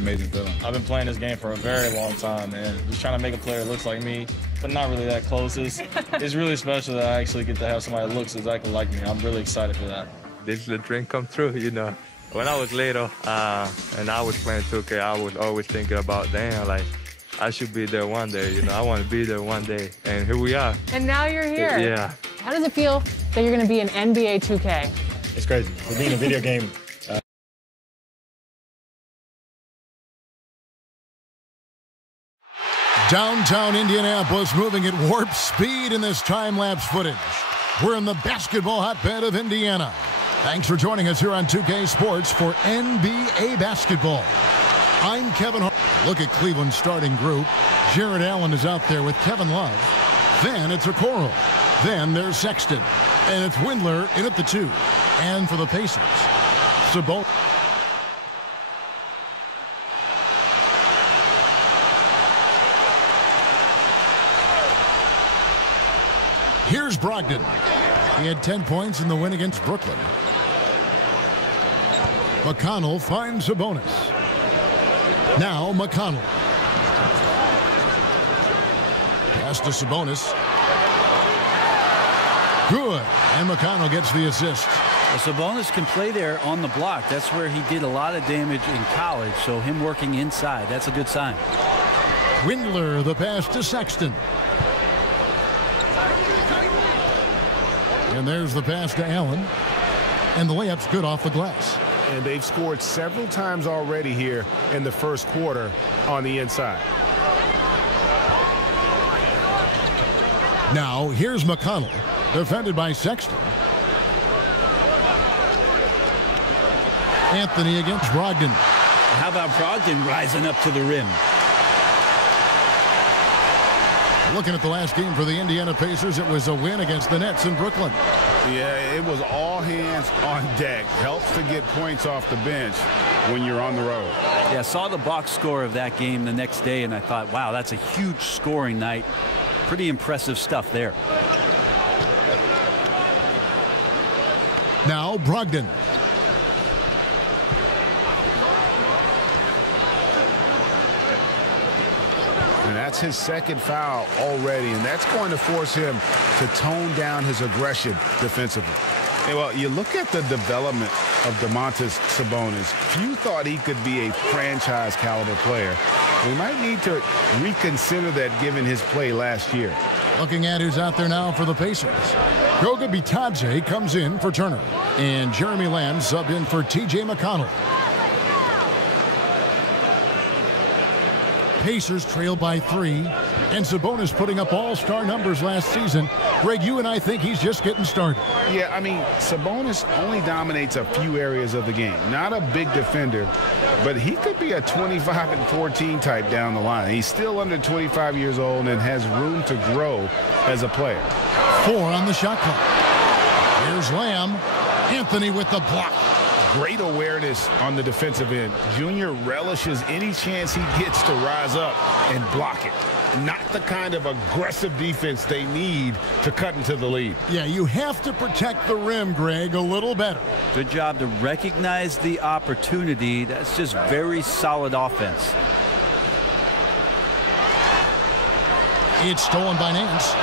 amazing feeling. I've been playing this game for a very long time, and just trying to make a player that looks like me, but not really that close. It's really special that I actually get to have somebody that looks exactly like me. I'm really excited for that. This is a dream come true, you know. When I was little and I was playing 2K, I was always thinking about, damn, like, I should be there one day, you know. I want to be there one day, and here we are. And now you're here. Yeah. How does it feel that you're going to be in NBA 2K? It's crazy. For being a video game, Downtown Indianapolis moving at warp speed in this time-lapse footage. We're in the basketball hotbed of Indiana. Thanks for joining us here on 2K Sports for NBA basketball. I'm Kevin Hart. Look at Cleveland's starting group. Jarrett Allen is out there with Kevin Love. Then it's Okoro. Then there's Sexton. And it's Windler in at the 2. And for the Pacers, Sabonis. Here's Brogdon. He had 10 points in the win against Brooklyn. McConnell finds Sabonis. Now McConnell. Pass to Sabonis. Good. And McConnell gets the assist. Well, Sabonis can play there on the block. That's where he did a lot of damage in college. So him working inside, that's a good sign. Windler, the pass to Sexton. And there's the pass to Allen. And the layup's good off the glass. And they've scored several times already here in the first quarter on the inside. Now, here's McConnell, defended by Sexton. Anthony against Brogdon. How about Brogdon rising up to the rim? Looking at the last game for the Indiana Pacers, it was a win against the Nets in Brooklyn. Yeah, it was all hands on deck. Helps to get points off the bench when you're on the road. Yeah, I saw the box score of that game the next day, and I thought, wow, that's a huge scoring night. Pretty impressive stuff there. Now Brogdon. And that's his second foul already, and that's going to force him to tone down his aggression defensively. Hey, well, you look at the development of Domantas Sabonis. Few thought he could be a franchise-caliber player. We might need to reconsider that given his play last year. Looking at who's out there now for the Pacers. Goga Bitadze comes in for Turner. And Jeremy Lamb subbed in for T.J. McConnell. Pacers trail by 3. And Sabonis putting up all-star numbers last season. Greg, you and I think he's just getting started. Yeah, I mean, Sabonis only dominates a few areas of the game. Not a big defender, but he could be a 25 and 14 type down the line. He's still under 25 years old and has room to grow as a player. 4 on the shot clock. Here's Lamb. Anthony with the block. Great awareness on the defensive end. Junior relishes any chance he gets to rise up and block it. Not the kind of aggressive defense they need to cut into the lead. Yeah, you have to protect the rim, Greg, a little better. Good job to recognize the opportunity. That's just very solid offense. It's stolen by Nance.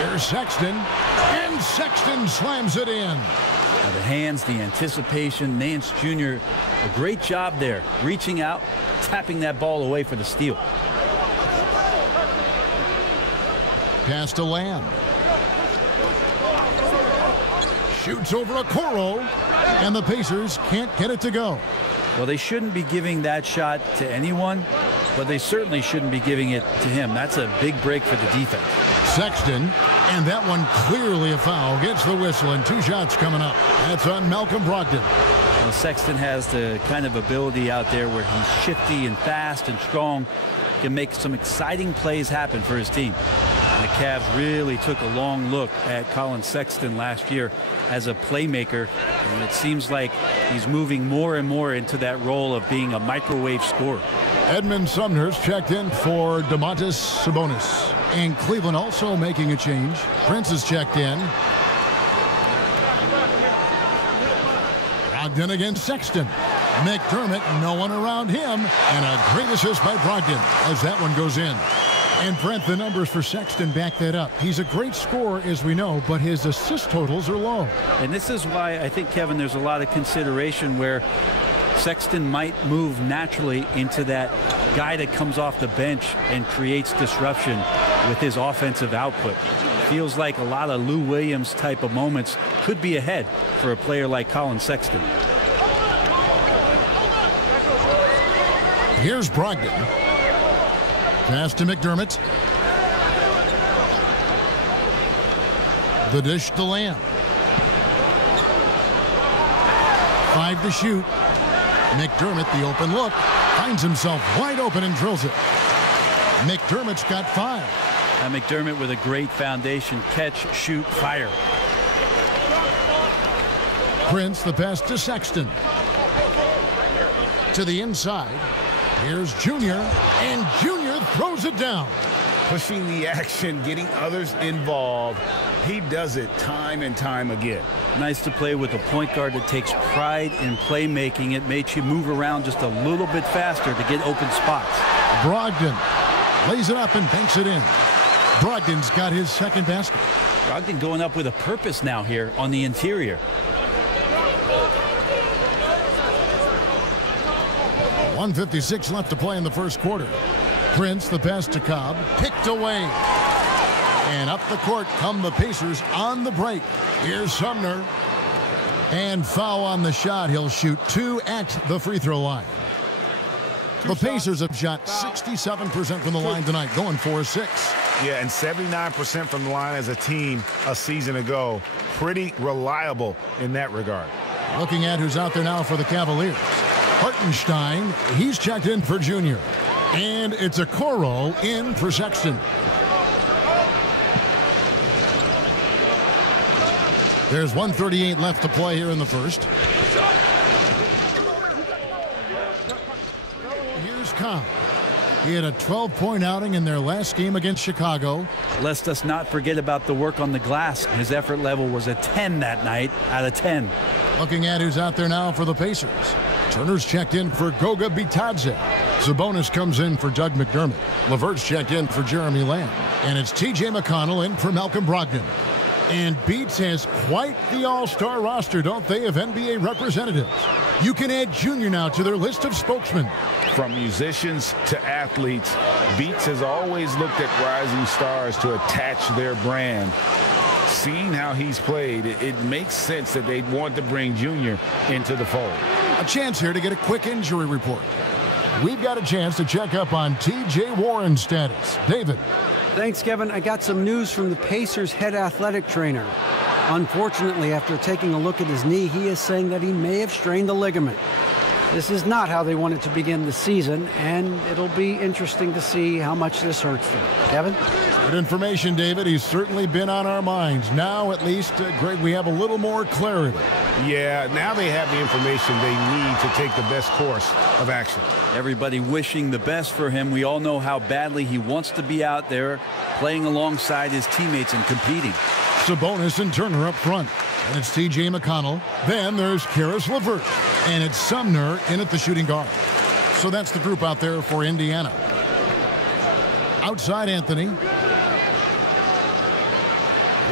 Here's Sexton. And Sexton slams it in. Now the hands, the anticipation. Nance Jr., a great job there. Reaching out, tapping that ball away for the steal. Pass to Lamb. Shoots over Okoro. And the Pacers can't get it to go. Well, they shouldn't be giving that shot to anyone, but they certainly shouldn't be giving it to him. That's a big break for the defense. Sexton, and that one clearly a foul. Gets the whistle, and 2 shots coming up. That's on Malcolm Brogdon. Well, Sexton has the kind of ability out there where he's shifty and fast and strong. Can make some exciting plays happen for his team. And the Cavs really took a long look at Colin Sexton last year as a playmaker, and it seems like he's moving more and more into that role of being a microwave scorer. Edmund Sumner's checked in for Domantas Sabonis. And Cleveland also making a change. Prince is checked in. Brogdon against Sexton. McDermott, no one around him, and a great assist by Brogdon as that one goes in. And Brent, the numbers for Sexton back that up. He's a great scorer, as we know, but his assist totals are low. And this is why I think, Kevin, there's a lot of consideration where Sexton might move naturally into that guy that comes off the bench and creates disruption with his offensive output. Feels like a lot of Lou Williams type of moments could be ahead for a player like Colin Sexton. Here's Brogdon. Pass to McDermott. The dish to Lamb. 5 to shoot. McDermott, the open look, finds himself wide open and drills it. McDermott's got 5. And McDermott with a great foundation. Catch, shoot, fire. Prince, the pass to Sexton. To the inside. Here's Junior, and Junior throws it down. Pushing the action, getting others involved. He does it time and time again. Nice to play with a point guard that takes pride in playmaking. It makes you move around just a little bit faster to get open spots. Brogdon lays it up and banks it in. Brogdon's got his second basket. Brogdon going up with a purpose now here on the interior. 1:56 left to play in the first quarter. Prince, the pass to Cobb, picked away. And up the court come the Pacers on the break. Here's Sumner. And foul on the shot. He'll shoot 2 at the free throw line. The Pacers have shot 67% from the line tonight, going 4-6. Yeah, and 79% from the line as a team a season ago. Pretty reliable in that regard. Looking at who's out there now for the Cavaliers. Hartenstein, he's checked in for Junior. And it's a Okoro in for Sexton. There's 1:38 left to play here in the first. Here's Cobb. He had a 12-point outing in their last game against Chicago. Let us not forget about the work on the glass. His effort level was a 10 that night out of 10. Looking at who's out there now for the Pacers. Turner's checked in for Goga Bitadze. Sabonis comes in for Doug McDermott. LeVert's checked in for Jeremy Lamb. And it's T.J. McConnell in for Malcolm Brogdon. And Beats has quite the all-star roster, don't they, of NBA representatives. You can add Junior now to their list of spokesmen. From musicians to athletes, Beats has always looked at rising stars to attach their brand. Seeing how he's played, it makes sense that they'd want to bring Junior into the fold. A chance here to get a quick injury report. We've got a chance to check up on T.J. Warren's status. David. Thanks, Kevin. I got some news from the Pacers' head athletic trainer. Unfortunately, after taking a look at his knee, he is saying that he may have strained the ligament. This is not how they wanted to begin the season, and it'll be interesting to see how much this hurts them. Kevin? Good information, David. He's certainly been on our minds. Now, at least, Greg, we have a little more clarity. Yeah, now they have the information they need to take the best course of action. Everybody wishing the best for him. We all know how badly he wants to be out there playing alongside his teammates and competing. Sabonis and Turner up front. And it's T.J. McConnell. Then there's Karis LeVert. And it's Sumner in at the shooting guard. So that's the group out there for Indiana. Outside Anthony.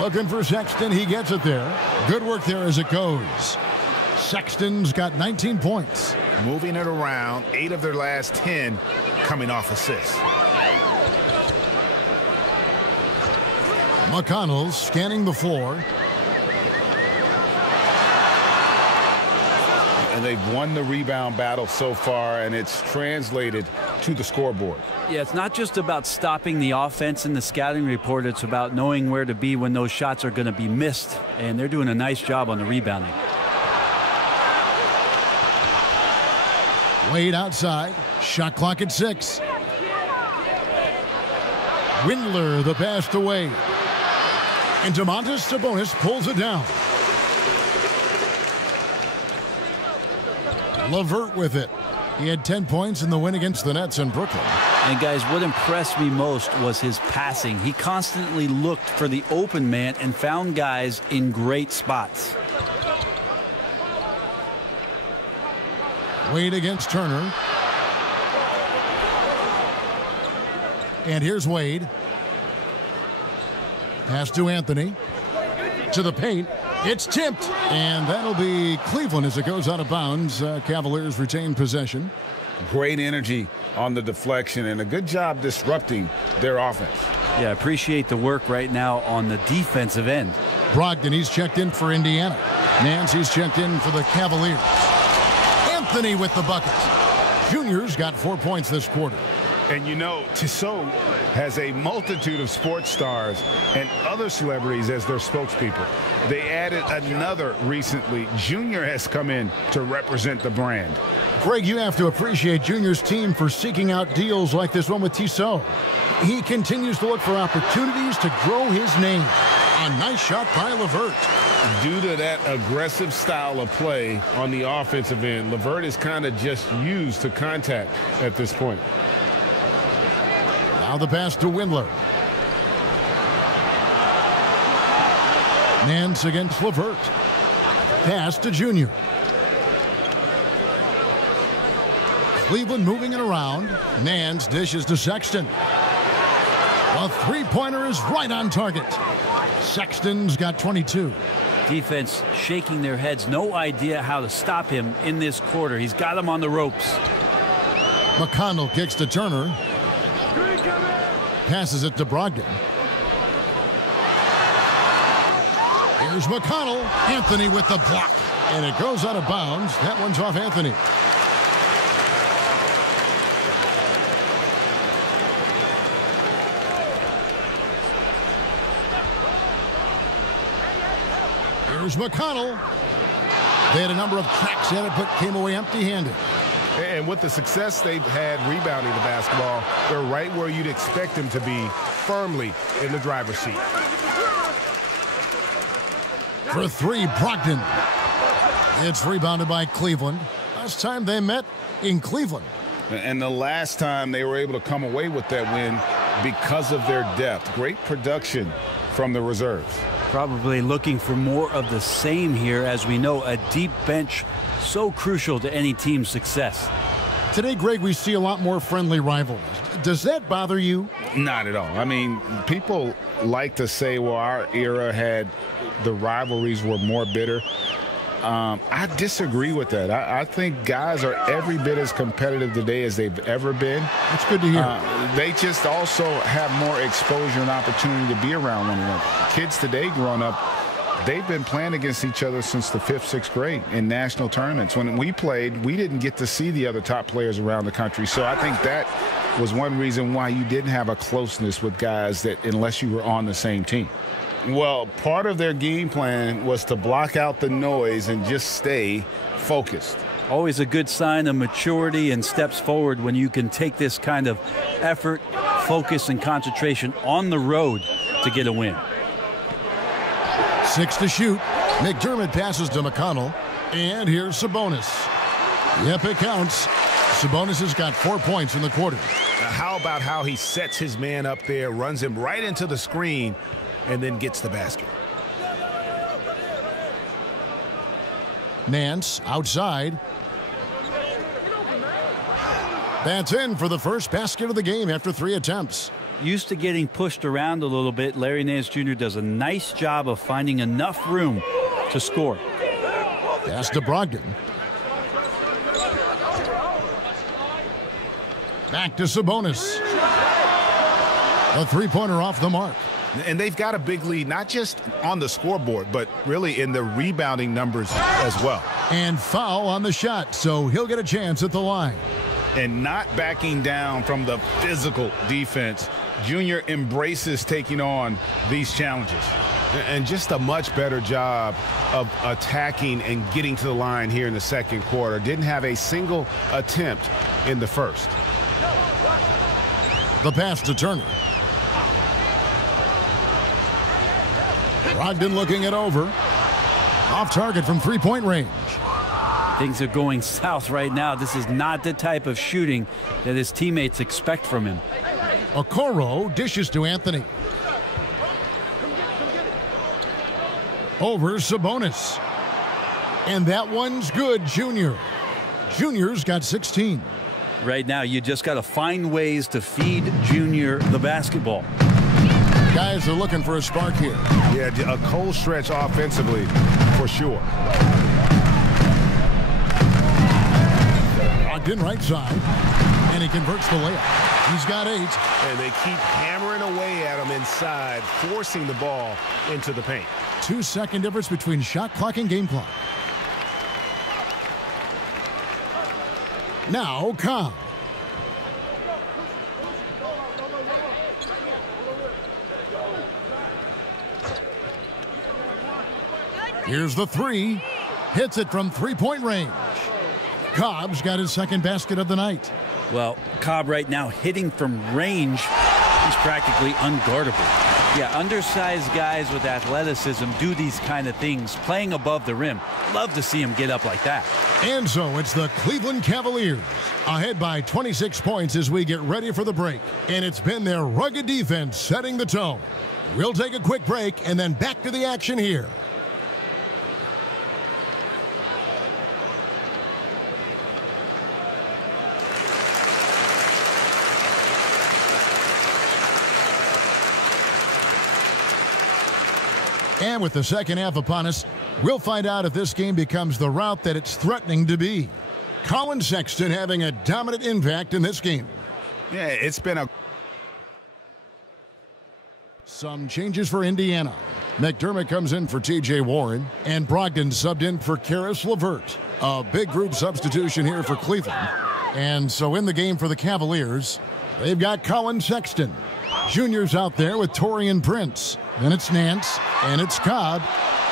Looking for Sexton. He gets it there. Good work there as it goes. Sexton's got 19 points. Moving it around, 8 of their last 10 coming off assists. McConnell scanning the floor. And they've won the rebound battle so far, and it's translated to the scoreboard. Yeah, it's not just about stopping the offense in the scouting report. It's about knowing where to be when those shots are going to be missed. And they're doing a nice job on the rebounding. Wade outside. Shot clock at 6. Windler, the pass to Wade. And Domantas Sabonis pulls it down. LeVert with it. He had 10 points in the win against the Nets in Brooklyn. And guys, what impressed me most was his passing. He constantly looked for the open man and found guys in great spots. Wade against Turner. And here's Wade. Pass to Anthony. To the paint. It's tipped. And that'll be Cleveland as it goes out of bounds. Cavaliers retain possession. Great energy on the deflection and a good job disrupting their offense. Yeah, appreciate the work right now on the defensive end. Brogdon, he's checked in for Indiana. Nance, he's checked in for the Cavaliers. Anthony with the bucket. Junior's got 4 points this quarter. And you know, Tissot has a multitude of sports stars and other celebrities as their spokespeople. They added another recently. Junior has come in to represent the brand. Greg, you have to appreciate Junior's team for seeking out deals like this one with Tissot. He continues to look for opportunities to grow his name. A nice shot by LeVert. Due to that aggressive style of play on the offensive end, LeVert is kind of just used to contact at this point. Now the pass to Windler. Nance against LeVert. Pass to Junior. Cleveland moving it around. Nance dishes to Sexton. A three-pointer is right on target. Sexton's got 22. Defense shaking their heads. No idea how to stop him in this quarter. He's got him on the ropes. McConnell kicks to Turner. Passes it to Brogdon. Here's McConnell. Anthony with the block. And it goes out of bounds. That one's off Anthony. Here's McConnell. They had a number of cracks at it, but came away empty-handed. And with the success they've had rebounding the basketball, they're right where you'd expect them to be, firmly in the driver's seat. For three, Brogdon. It's rebounded by Cleveland. Last time they met in Cleveland. And the last time they were able to come away with that win because of their depth. Great production from the reserves. Probably looking for more of the same here. As we know, a deep bench so crucial to any team's success. Today, Greg, we see a lot more friendly rivalries. Does that bother you? Not at all. I mean, people like to say, well, our era had the rivalries were more bitter. I disagree with that. I think guys are every bit as competitive today as they've ever been. That's good to hear. They just also have more exposure and opportunity to be around one another. Kids today growing up, they've been playing against each other since the 5th, 6th grade in national tournaments. When we played, we didn't get to see the other top players around the country. So I think that was one reason why you didn't have a closeness with guys that unless you were on the same team. Well, part of their game plan was to block out the noise and just stay focused. Always a good sign of maturity and steps forward when you can take this kind of effort, focus, and concentration on the road to get a win. 6 to shoot. McDermott passes to McConnell. And here's Sabonis. Yep, it counts. Sabonis has got 4 points in the quarter. Now, how about how he sets his man up there, runs him right into the screen, and then gets the basket. Nance outside. That's in for the first basket of the game after 3 attempts. Used to getting pushed around a little bit, Larry Nance Jr. does a nice job of finding enough room to score. Pass to Brogdon. Back to Sabonis. A three-pointer off the mark. And they've got a big lead, not just on the scoreboard, but really in the rebounding numbers as well. And foul on the shot, so he'll get a chance at the line. And not backing down from the physical defense. Junior embraces taking on these challenges. And just a much better job of attacking and getting to the line here in the second quarter. Didn't have a single attempt in the first. The pass to Turner. Brogdon looking it over. Off target from three-point range. Things are going south right now. This is not the type of shooting that his teammates expect from him. Okoro dishes to Anthony. Over Sabonis. And that one's good, Junior. Junior's got 16. Right now, you just got to find ways to feed Junior the basketball. Guys are looking for a spark here. Yeah, a cold stretch offensively for sure. Ogden right side, and he converts the layup. He's got 8. And they keep hammering away at him inside, forcing the ball into the paint. 2-second difference between shot clock and game clock. Now Cobb. Here's the 3. Hits it from three-point range. Cobb's got his second basket of the night. Well, Cobb right now hitting from range. He's practically unguardable. Yeah, undersized guys with athleticism do these kind of things, playing above the rim. Love to see him get up like that. And so it's the Cleveland Cavaliers ahead by 26 points as we get ready for the break. And it's been their rugged defense setting the tone. We'll take a quick break and then back to the action here. And with the second half upon us, we'll find out if this game becomes the route that it's threatening to be. Colin Sexton having a dominant impact in this game. Yeah, it's been a... Some changes for Indiana. McDermott comes in for T.J. Warren, and Brogdon subbed in for Karis LeVert. A big group substitution here for Cleveland. And so in the game for the Cavaliers, they've got Colin Sexton. Junior's out there with Taurean Prince. Then it's Nance, and it's Cobb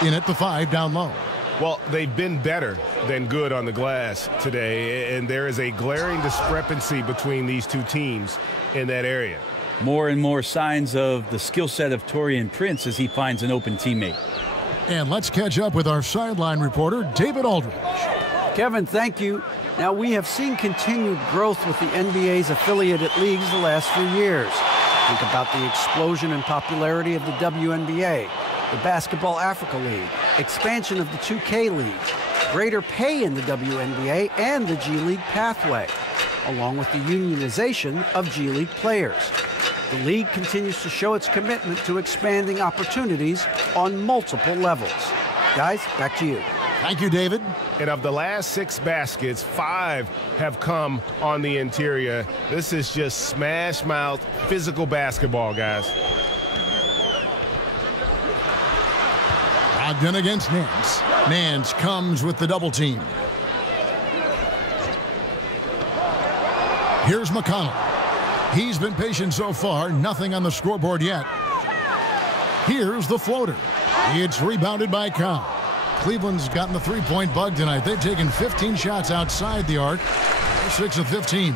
in at the 5 down low. Well, they've been better than good on the glass today, and there is a glaring discrepancy between these two teams in that area. More and more signs of the skill set of Taurean Prince as he finds an open teammate. And let's catch up with our sideline reporter, David Aldridge. Kevin, thank you. Now, we have seen continued growth with the NBA's affiliated leagues the last few years. Think about the explosion in popularity of the WNBA, the Basketball Africa League, expansion of the 2K League, greater pay in the WNBA and the G League pathway, along with the unionization of G League players. The league continues to show its commitment to expanding opportunities on multiple levels. Guys, back to you. Thank you, David. And of the last 6 baskets, 5 have come on the interior. This is just smash mouth, physical basketball, guys. Brogdon against Nance. Nance comes with the double team. Here's McConnell. He's been patient so far, nothing on the scoreboard yet. Here's the floater. It's rebounded by Cobb. Cleveland's gotten the three-point bug tonight. They've taken 15 shots outside the arc. They're 6 of 15.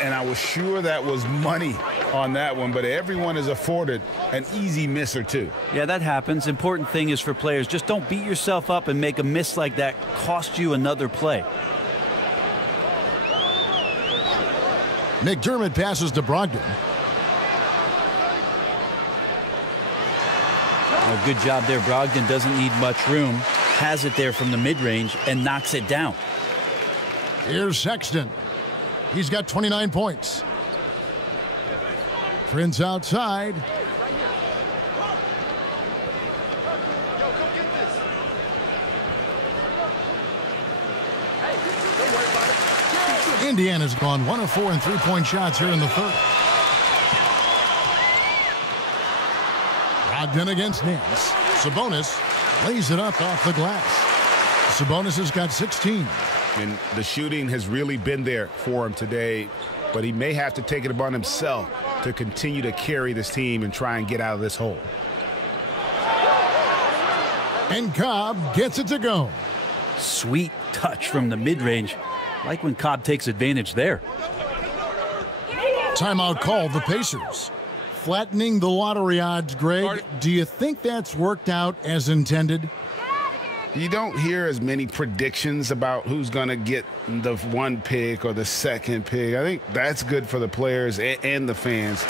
And I was sure that was money on that one, but everyone is afforded an easy miss or two. Yeah, that happens. Important thing is for players, just don't beat yourself up and make a miss like that cost you another play. McDermott passes to Brogdon. Oh, good job there. Brogdon doesn't need much room. Has it there from the mid-range and knocks it down. Here's Sexton. He's got 29 points. Prince outside. Indiana's gone 1 of 4 in three-point shots here in the third. Brogdon against Nance. Sabonis lays it up off the glass. Sabonis has got 16. And the shooting has really been there for him today, but he may have to take it upon himself to continue to carry this team and try and get out of this hole. And Cobb gets it to go. Sweet touch from the mid-range. Like when Cobb takes advantage there. Timeout called the Pacers. Flattening the lottery odds, Greg. Do you think that's worked out as intended? You don't hear as many predictions about who's going to get the 1 pick or the 2nd pick. I think that's good for the players and the fans.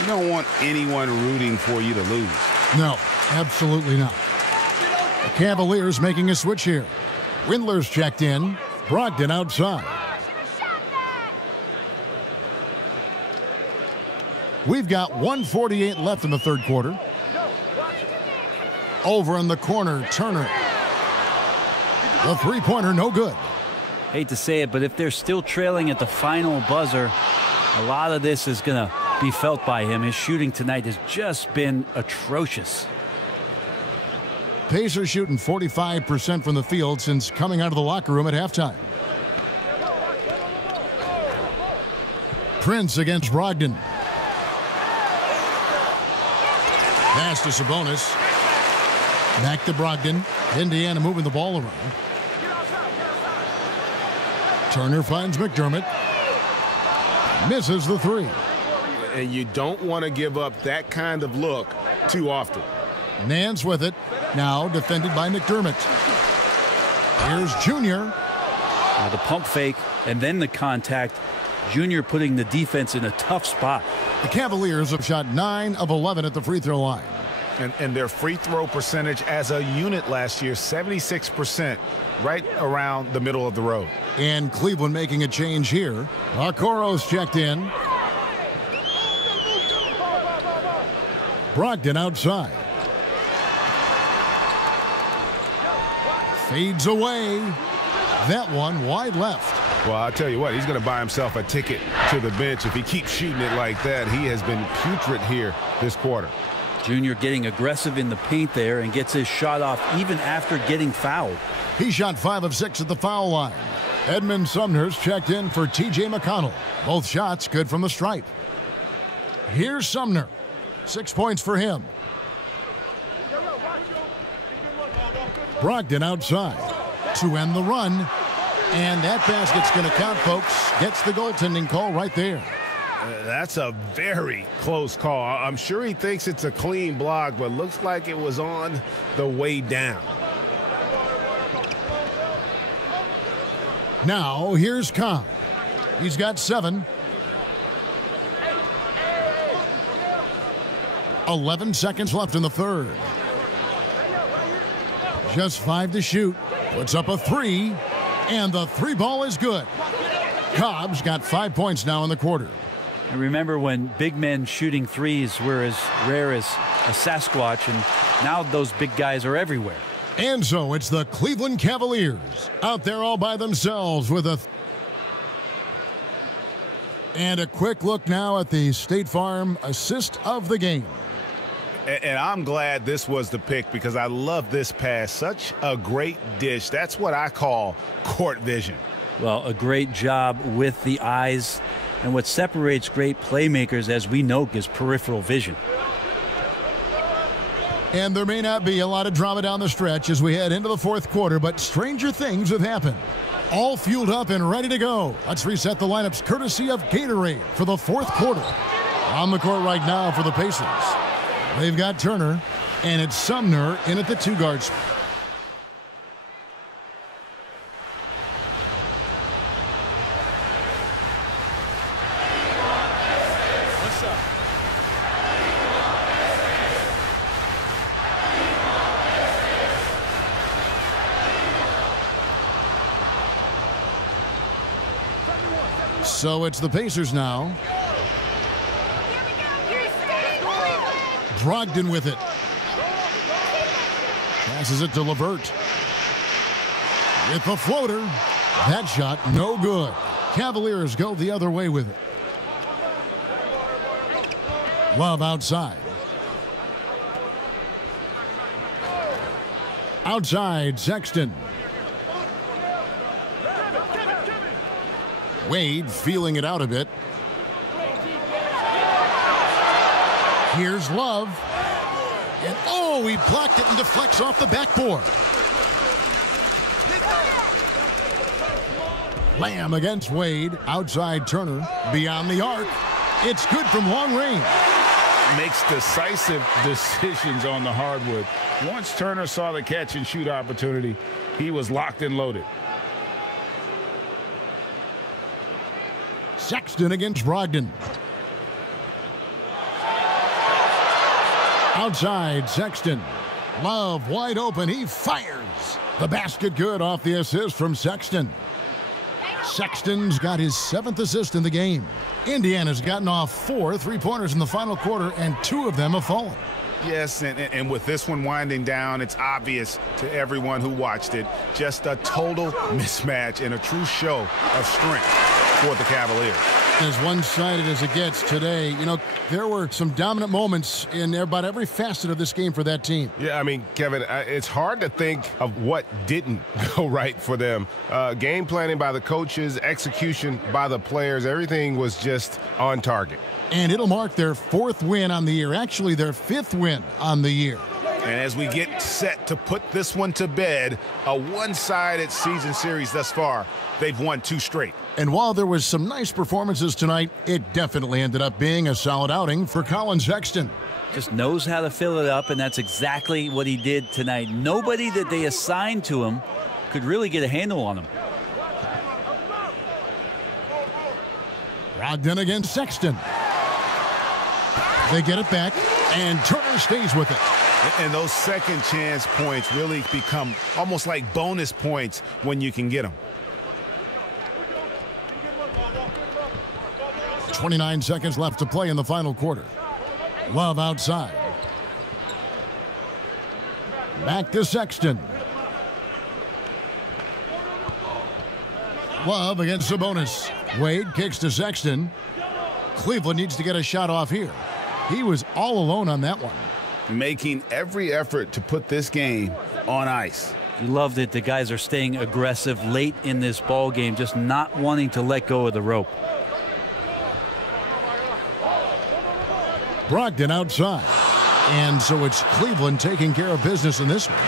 You don't want anyone rooting for you to lose. No, absolutely not. The Cavaliers making a switch here. Windler's checked in. Brogdon outside. We've got 1:48 left in the third quarter. Over in the corner, Turner. The three-pointer, no good. Hate to say it, but if they're still trailing at the final buzzer, a lot of this is going to be felt by him. His shooting tonight has just been atrocious. Pacers shooting 45% from the field since coming out of the locker room at halftime. Prince against Brogdon. Pass to Sabonis. Back to Brogdon. Indiana moving the ball around. Turner finds McDermott. Misses the three. And you don't want to give up that kind of look too often. Nance with it. Now defended by McDermott. Here's Junior. The pump fake and then the contact. Junior putting the defense in a tough spot. The Cavaliers have shot 9 of 11 at the free throw line. And their free throw percentage as a unit last year, 76%, right around the middle of the road. And Cleveland making a change here. Okoro's checked in. Brogdon outside. Fades away. That one wide left. Well, I'll tell you what, he's going to buy himself a ticket to the bench. If he keeps shooting it like that, he has been putrid here this quarter. Junior getting aggressive in the paint there and gets his shot off even after getting fouled. He shot 5 of 6 at the foul line. Edmund Sumner's checked in for T.J. McConnell. Both shots good from the stripe. Here's Sumner. 6 points for him. Brogdon outside to end the run. And that basket's going to count, folks. Gets the goaltending call right there. That's a very close call. I'm sure he thinks it's a clean block, but looks like it was on the way down. Now, here's Cobb. He's got 7. 11 seconds left in the third. Just 5 to shoot. Puts up a 3. And the 3 ball is good. Cobb's got 5 points now in the quarter. And remember when big men shooting threes were as rare as a Sasquatch, and now those big guys are everywhere. And so it's the Cleveland Cavaliers out there all by themselves with a... And a quick look now at the State Farm assist of the game. And I'm glad this was the pick because I love this pass. Such a great dish. That's what I call court vision. Well, a great job with the eyes. And what separates great playmakers, as we know, is peripheral vision. And there may not be a lot of drama down the stretch as we head into the fourth quarter, but stranger things have happened. All fueled up and ready to go. Let's reset the lineups courtesy of Gatorade for the fourth quarter. On the court right now for the Pacers. They've got Turner, and it's Sumner in at the 2 guard spot. So it's the Pacers now. Brogdon with it. Passes it to LeVert. With the floater. That shot no good. Cavaliers go the other way with it. Love outside. Outside, Sexton. Wade feeling it out a bit. Here's Love. And oh, he blocked it and deflects off the backboard. Lamb against Wade. Outside Turner. Beyond the arc. It's good from long range. Makes decisive decisions on the hardwood. Once Turner saw the catch and shoot opportunity, he was locked and loaded. Sexton against Brogdon. Outside, Sexton. Love wide open. He fires. The basket good off the assist from Sexton. Sexton's got his 7th assist in the game. Indiana's gotten off 4 3-pointers in the final quarter, and 2 of them have fallen. Yes, and with this one winding down, it's obvious to everyone who watched it, just a total mismatch and a true show of strength for the Cavaliers. As one-sided as it gets today, you know, there were some dominant moments in about every facet of this game for that team. Yeah, I mean, Kevin, it's hard to think of what didn't go right for them. Game planning by the coaches, execution by the players, everything was just on target. And it'll mark their 4th win on the year, actually their 5th win on the year. And as we get set to put this one to bed, a one-sided season series thus far, they've won 2 straight. And while there was some nice performances tonight, it definitely ended up being a solid outing for Colin Sexton. Just knows how to fill it up, and that's exactly what he did tonight. Nobody that they assigned to him could really get a handle on him. Brogdon against Sexton. They get it back, and Turner stays with it. And those second chance points really become almost like bonus points when you can get them. 29 seconds left to play in the final quarter. Love outside. Back to Sexton. Love against Sabonis. Wade kicks to Sexton. Cleveland needs to get a shot off here. He was all alone on that one. Making every effort to put this game on ice. You love that the guys are staying aggressive late in this ball game, just not wanting to let go of the rope. Brogdon outside. And so it's Cleveland taking care of business in this one.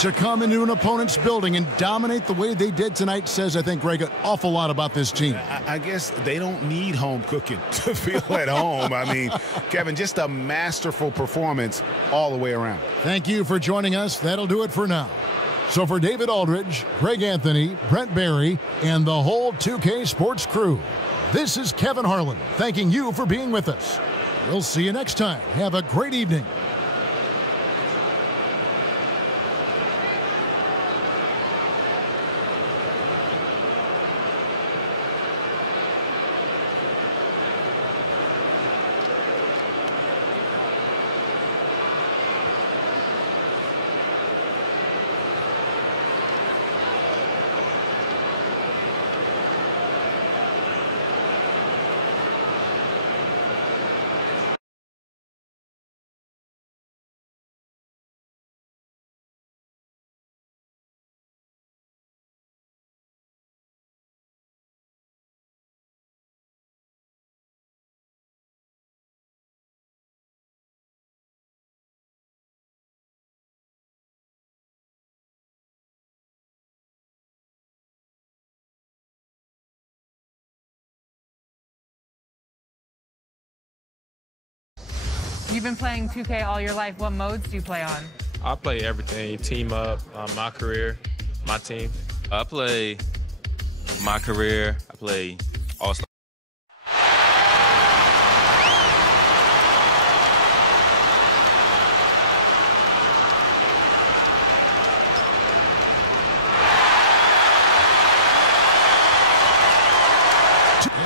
To come into an opponent's building and dominate the way they did tonight says, I think, Greg, an awful lot about this team. I guess they don't need home cooking to feel at home. I mean, Kevin, just a masterful performance all the way around. Thank you for joining us. That'll do it for now. So for David Aldridge, Greg Anthony, Brent Barry, and the whole 2K Sports crew, this is Kevin Harlan thanking you for being with us. We'll see you next time. Have a great evening. You've been playing 2K all your life. What modes do you play on? I play everything. Team up, my career, my team. I play my career. I play All-Star.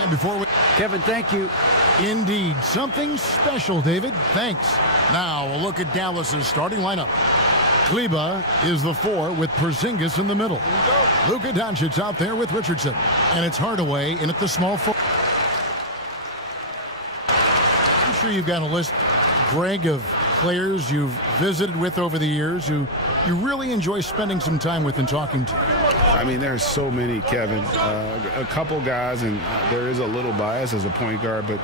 And before we... Kevin, thank you. Indeed. Something special, David. Thanks. Now, a look at Dallas's starting lineup. Kleba is the 4 with Porzingis in the middle. Luka Doncic out there with Richardson. And it's Hardaway in at the small 4. I'm sure you've got a list, Greg, of players you've visited with over the years who you really enjoy spending some time with and talking to. I mean, there's so many, Kevin. A couple guys, and there is a little bias as a point guard, but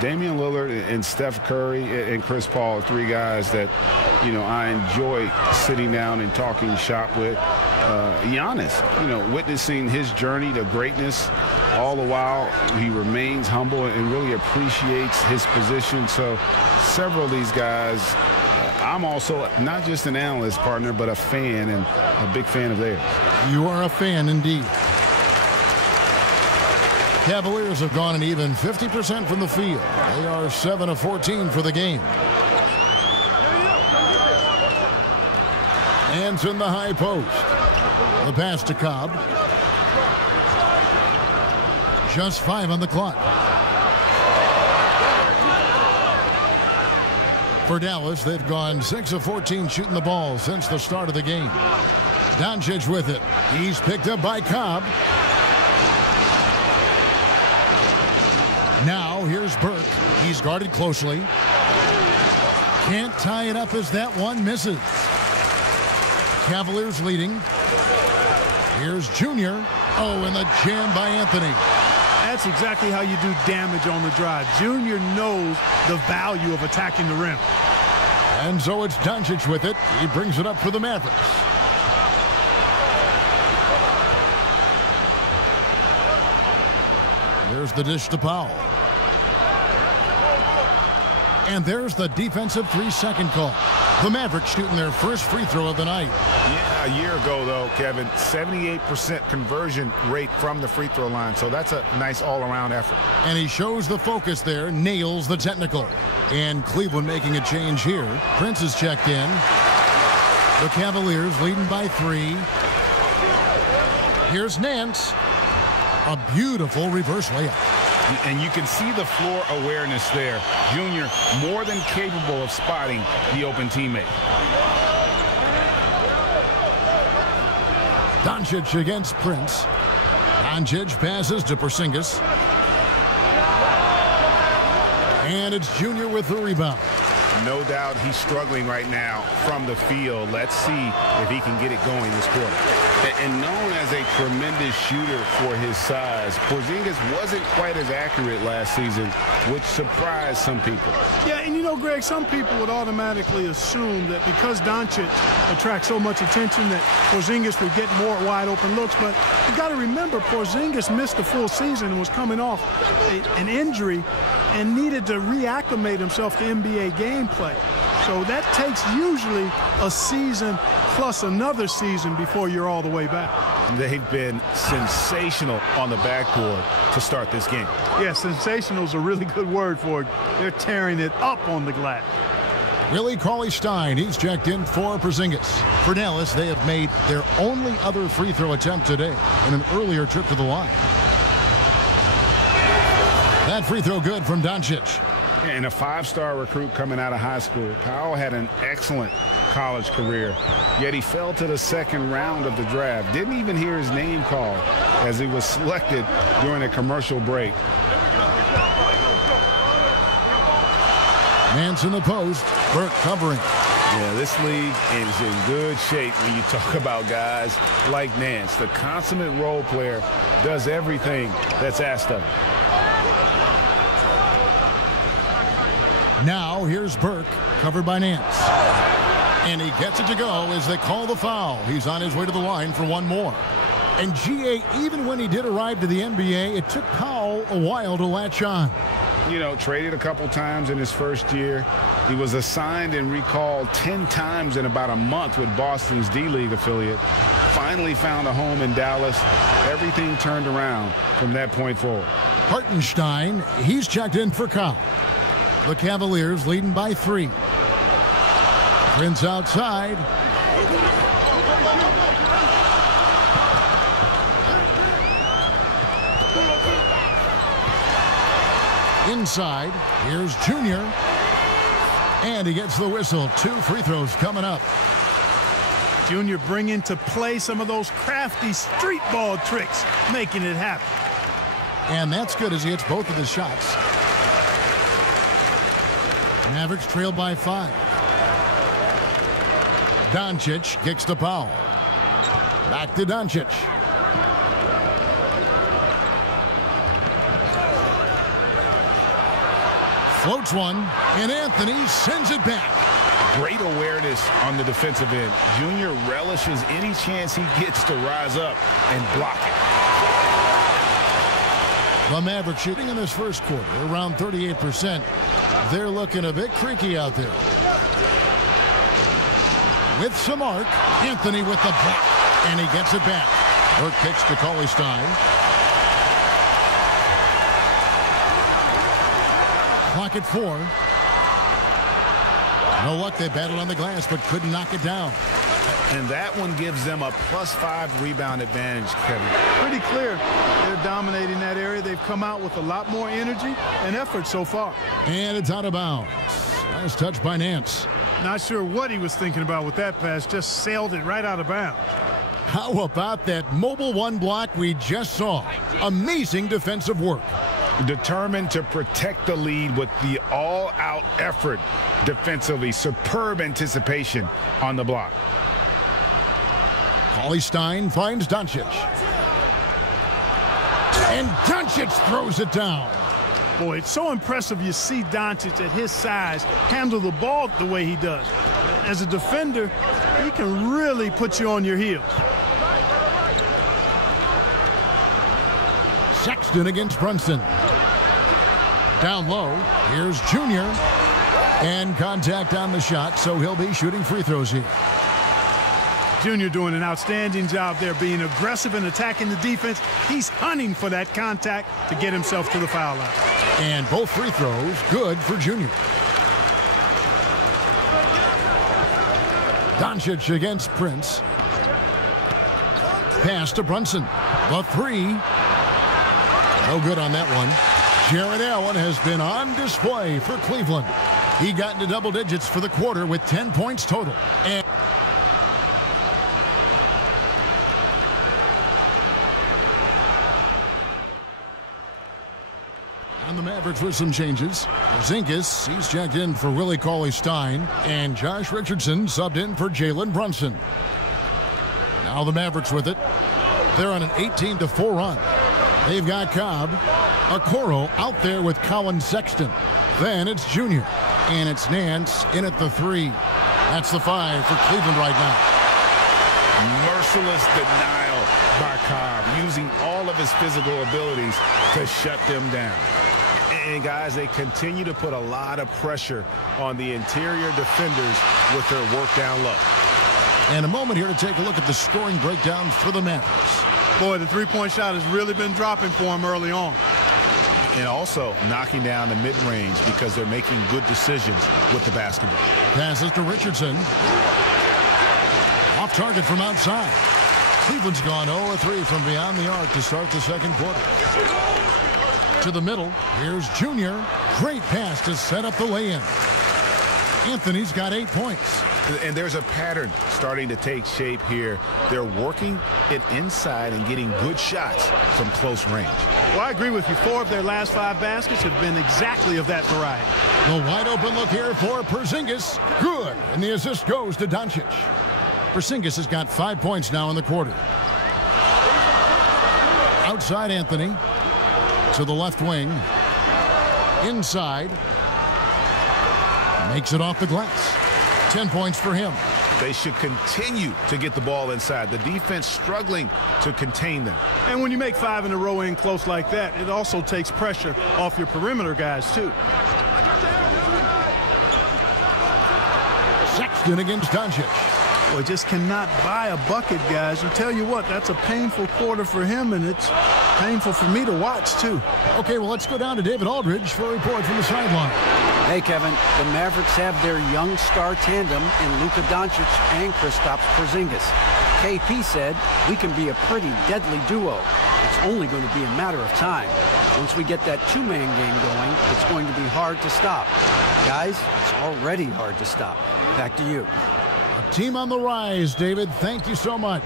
Damian Lillard and Steph Curry and Chris Paul are 3 guys that, you know, I enjoy sitting down and talking shop with. Giannis, witnessing his journey to greatness, all the while he remains humble and really appreciates his position. So several of these guys, I'm also not just an analyst partner, but a fan, and a big fan of theirs. You are a fan indeed. Cavaliers have gone an even 50% from the field. They are 7 of 14 for the game. Hands in the high post. The pass to Cobb. Just 5 on the clock. For Dallas, they've gone 6 of 14 shooting the ball since the start of the game. Doncic with it. He's picked up by Cobb. Now here's Burke. He's guarded closely. Can't tie it up as that one misses. Cavaliers leading. Here's Junior. Oh, and the jam by Anthony. That's exactly how you do damage on the drive. Junior knows the value of attacking the rim. And so it's Doncic with it. He brings it up for the Mavericks. There's the dish to Powell. And there's the defensive 3-second call. The Mavericks shooting their first free throw of the night. Yeah, a year ago, though, Kevin, 78% conversion rate from the free throw line. So that's a nice all-around effort. And he shows the focus there, nails the technical. And Cleveland making a change here. Prince is checked in. The Cavaliers leading by 3. Here's Nance. A beautiful reverse layup. And you can see the floor awareness there. Junior more than capable of spotting the open teammate. Doncic against Prince. Doncic passes to Porzingis. And it's Junior with the rebound. No doubt he's struggling right now from the field. Let's see if he can get it going this quarter. And known as a tremendous shooter for his size, Porzingis wasn't quite as accurate last season, which surprised some people. Yeah, and you know, Greg, some people would automatically assume that because Doncic attracts so much attention that Porzingis would get more wide open looks. But you got to remember, Porzingis missed a full season and was coming off an injury and needed to reacclimate himself to NBA gameplay. So that takes usually a season plus another season before you're all the way back. They've been sensational on the backboard to start this game. Yeah, sensational is a really good word for it. They're tearing it up on the glass. Willie Cauley-Stein, he's checked in for Porzingis. For Dallas, they have made their only other free throw attempt today in an earlier trip to the line. That free throw good from Doncic. And a 5-star recruit coming out of high school. Powell had an excellent college career, yet he fell to the second round of the draft. Didn't even hear his name called as he was selected during a commercial break. Nance in the post. Burke covering. Yeah, this league is in good shape when you talk about guys like Nance. The consummate role player does everything that's asked of him. Now here's Burke, covered by Nance. And he gets it to go as they call the foul. He's on his way to the line for one more. And GA, even when he did arrive to the NBA, it took Powell a while to latch on. You know, traded a couple times in his first year. He was assigned and recalled 10 times in about a month with Boston's D-League affiliate. Finally found a home in Dallas. Everything turned around from that point forward. Hartenstein, he's checked in for Cobb. The Cavaliers leading by 3. Prince outside. Inside, here's Junior. And he gets the whistle. 2 free throws coming up. Junior bringing to play some of those crafty street ball tricks, making it happen. And that's good as he hits both of his shots. Mavericks trail by 5. Doncic kicks to Powell. Back to Doncic. Floats one, and Anthony sends it back. Great awareness on the defensive end. Junior relishes any chance he gets to rise up and block it. The Mavericks shooting in this first quarter around 38%. They're looking a bit creaky out there. With some arc, Anthony with the block, and he gets it back. Burke kicks to Cauley-Stein. Clock at 4. No luck, they battled on the glass but couldn't knock it down. And that one gives them a +5 rebound advantage, Kevin. Pretty clear. They're dominating that area. They've come out with a lot more energy and effort so far. And it's out of bounds. Nice touch by Nance. Not sure what he was thinking about with that pass. Just sailed it right out of bounds. How about that mobile one block we just saw? Amazing defensive work. Determined to protect the lead with the all-out effort defensively. Superb anticipation on the block. Cauley-Stein finds Doncic. And Doncic throws it down. Boy, it's so impressive you see Doncic at his size handle the ball the way he does. As a defender, he can really put you on your heels. Sexton against Brunson. Down low, here's Junior. And contact on the shot, so he'll be shooting free throws here. Junior doing an outstanding job there, being aggressive and attacking the defense. He's hunting for that contact to get himself to the foul line. And both free throws good for Junior. Doncic against Prince. Pass to Brunson. The three. No good on that one. Jarrett Allen has been on display for Cleveland. He got into double digits for the quarter with 10 points total. And the Mavericks with some changes. Porzingis, he's checked in for Willie Cauley-Stein, and Josh Richardson subbed in for Jalen Brunson. Now the Mavericks with it. They're on an 18-4 run. They've got Cobb, Okoro out there with Colin Sexton. Then it's Junior, and it's Nance in at the three. That's the 5 for Cleveland right now. Merciless denial by Cobb, using all of his physical abilities to shut them down. And guys, they continue to put a lot of pressure on the interior defenders with their work down low. And a moment here to take a look at the scoring breakdown for the Mavericks. Boy, the three-point shot has really been dropping for him early on. And also knocking down the mid-range because they're making good decisions with the basketball. Passes to Richardson. Off target from outside. Cleveland's gone 0-3 from beyond the arc to start the second quarter. To the middle, here's Junior. Great pass to set up the lay-in. Anthony's got 8 points. And there's a pattern starting to take shape here. They're working it inside and getting good shots from close range. Well, I agree with you. 4 of their last 5 baskets have been exactly of that variety. The wide open look here for Porzingis. Good. And the assist goes to Doncic. Porzingis has got 5 points now in the quarter. Outside Anthony. To the left wing. Inside. Makes it off the glass. 10 points for him. They should continue to get the ball inside. The defense struggling to contain them. And when you make 5 in a row in close like that, it also takes pressure off your perimeter guys, too. Sexton against Doncic. Well, just cannot buy a bucket, guys. I tell you what, that's a painful quarter for him, and it's painful for me to watch, too. Okay, well, let's go down to David Aldridge for a report from the sideline. Hey, Kevin, the Mavericks have their young star tandem in Luka Doncic and Kristaps Porzingis. KP said, we can be a pretty deadly duo. It's only going to be a matter of time. Once we get that two-man game going, it's going to be hard to stop. Guys, it's already hard to stop. Back to you. A team on the rise, David. Thank you so much.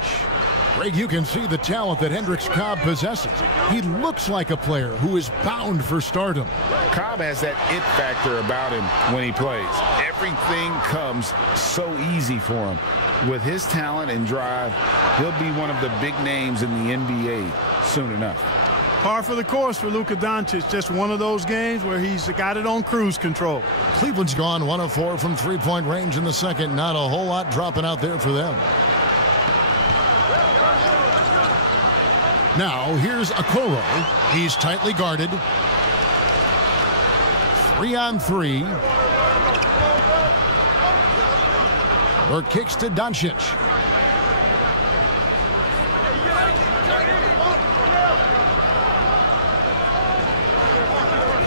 Greg, you can see the talent that Hendricks Cobb possesses. He looks like a player who is bound for stardom. Cobb has that it factor about him when he plays. Everything comes so easy for him. With his talent and drive, he'll be one of the big names in the NBA soon enough. Par for the course for Luka Doncic. Just one of those games where he's got it on cruise control. Cleveland's gone 1 of 4 from three-point range in the second. Not a whole lot dropping out there for them. Now, here's Okoro. He's tightly guarded. 3-on-3. Burke kicks to Doncic.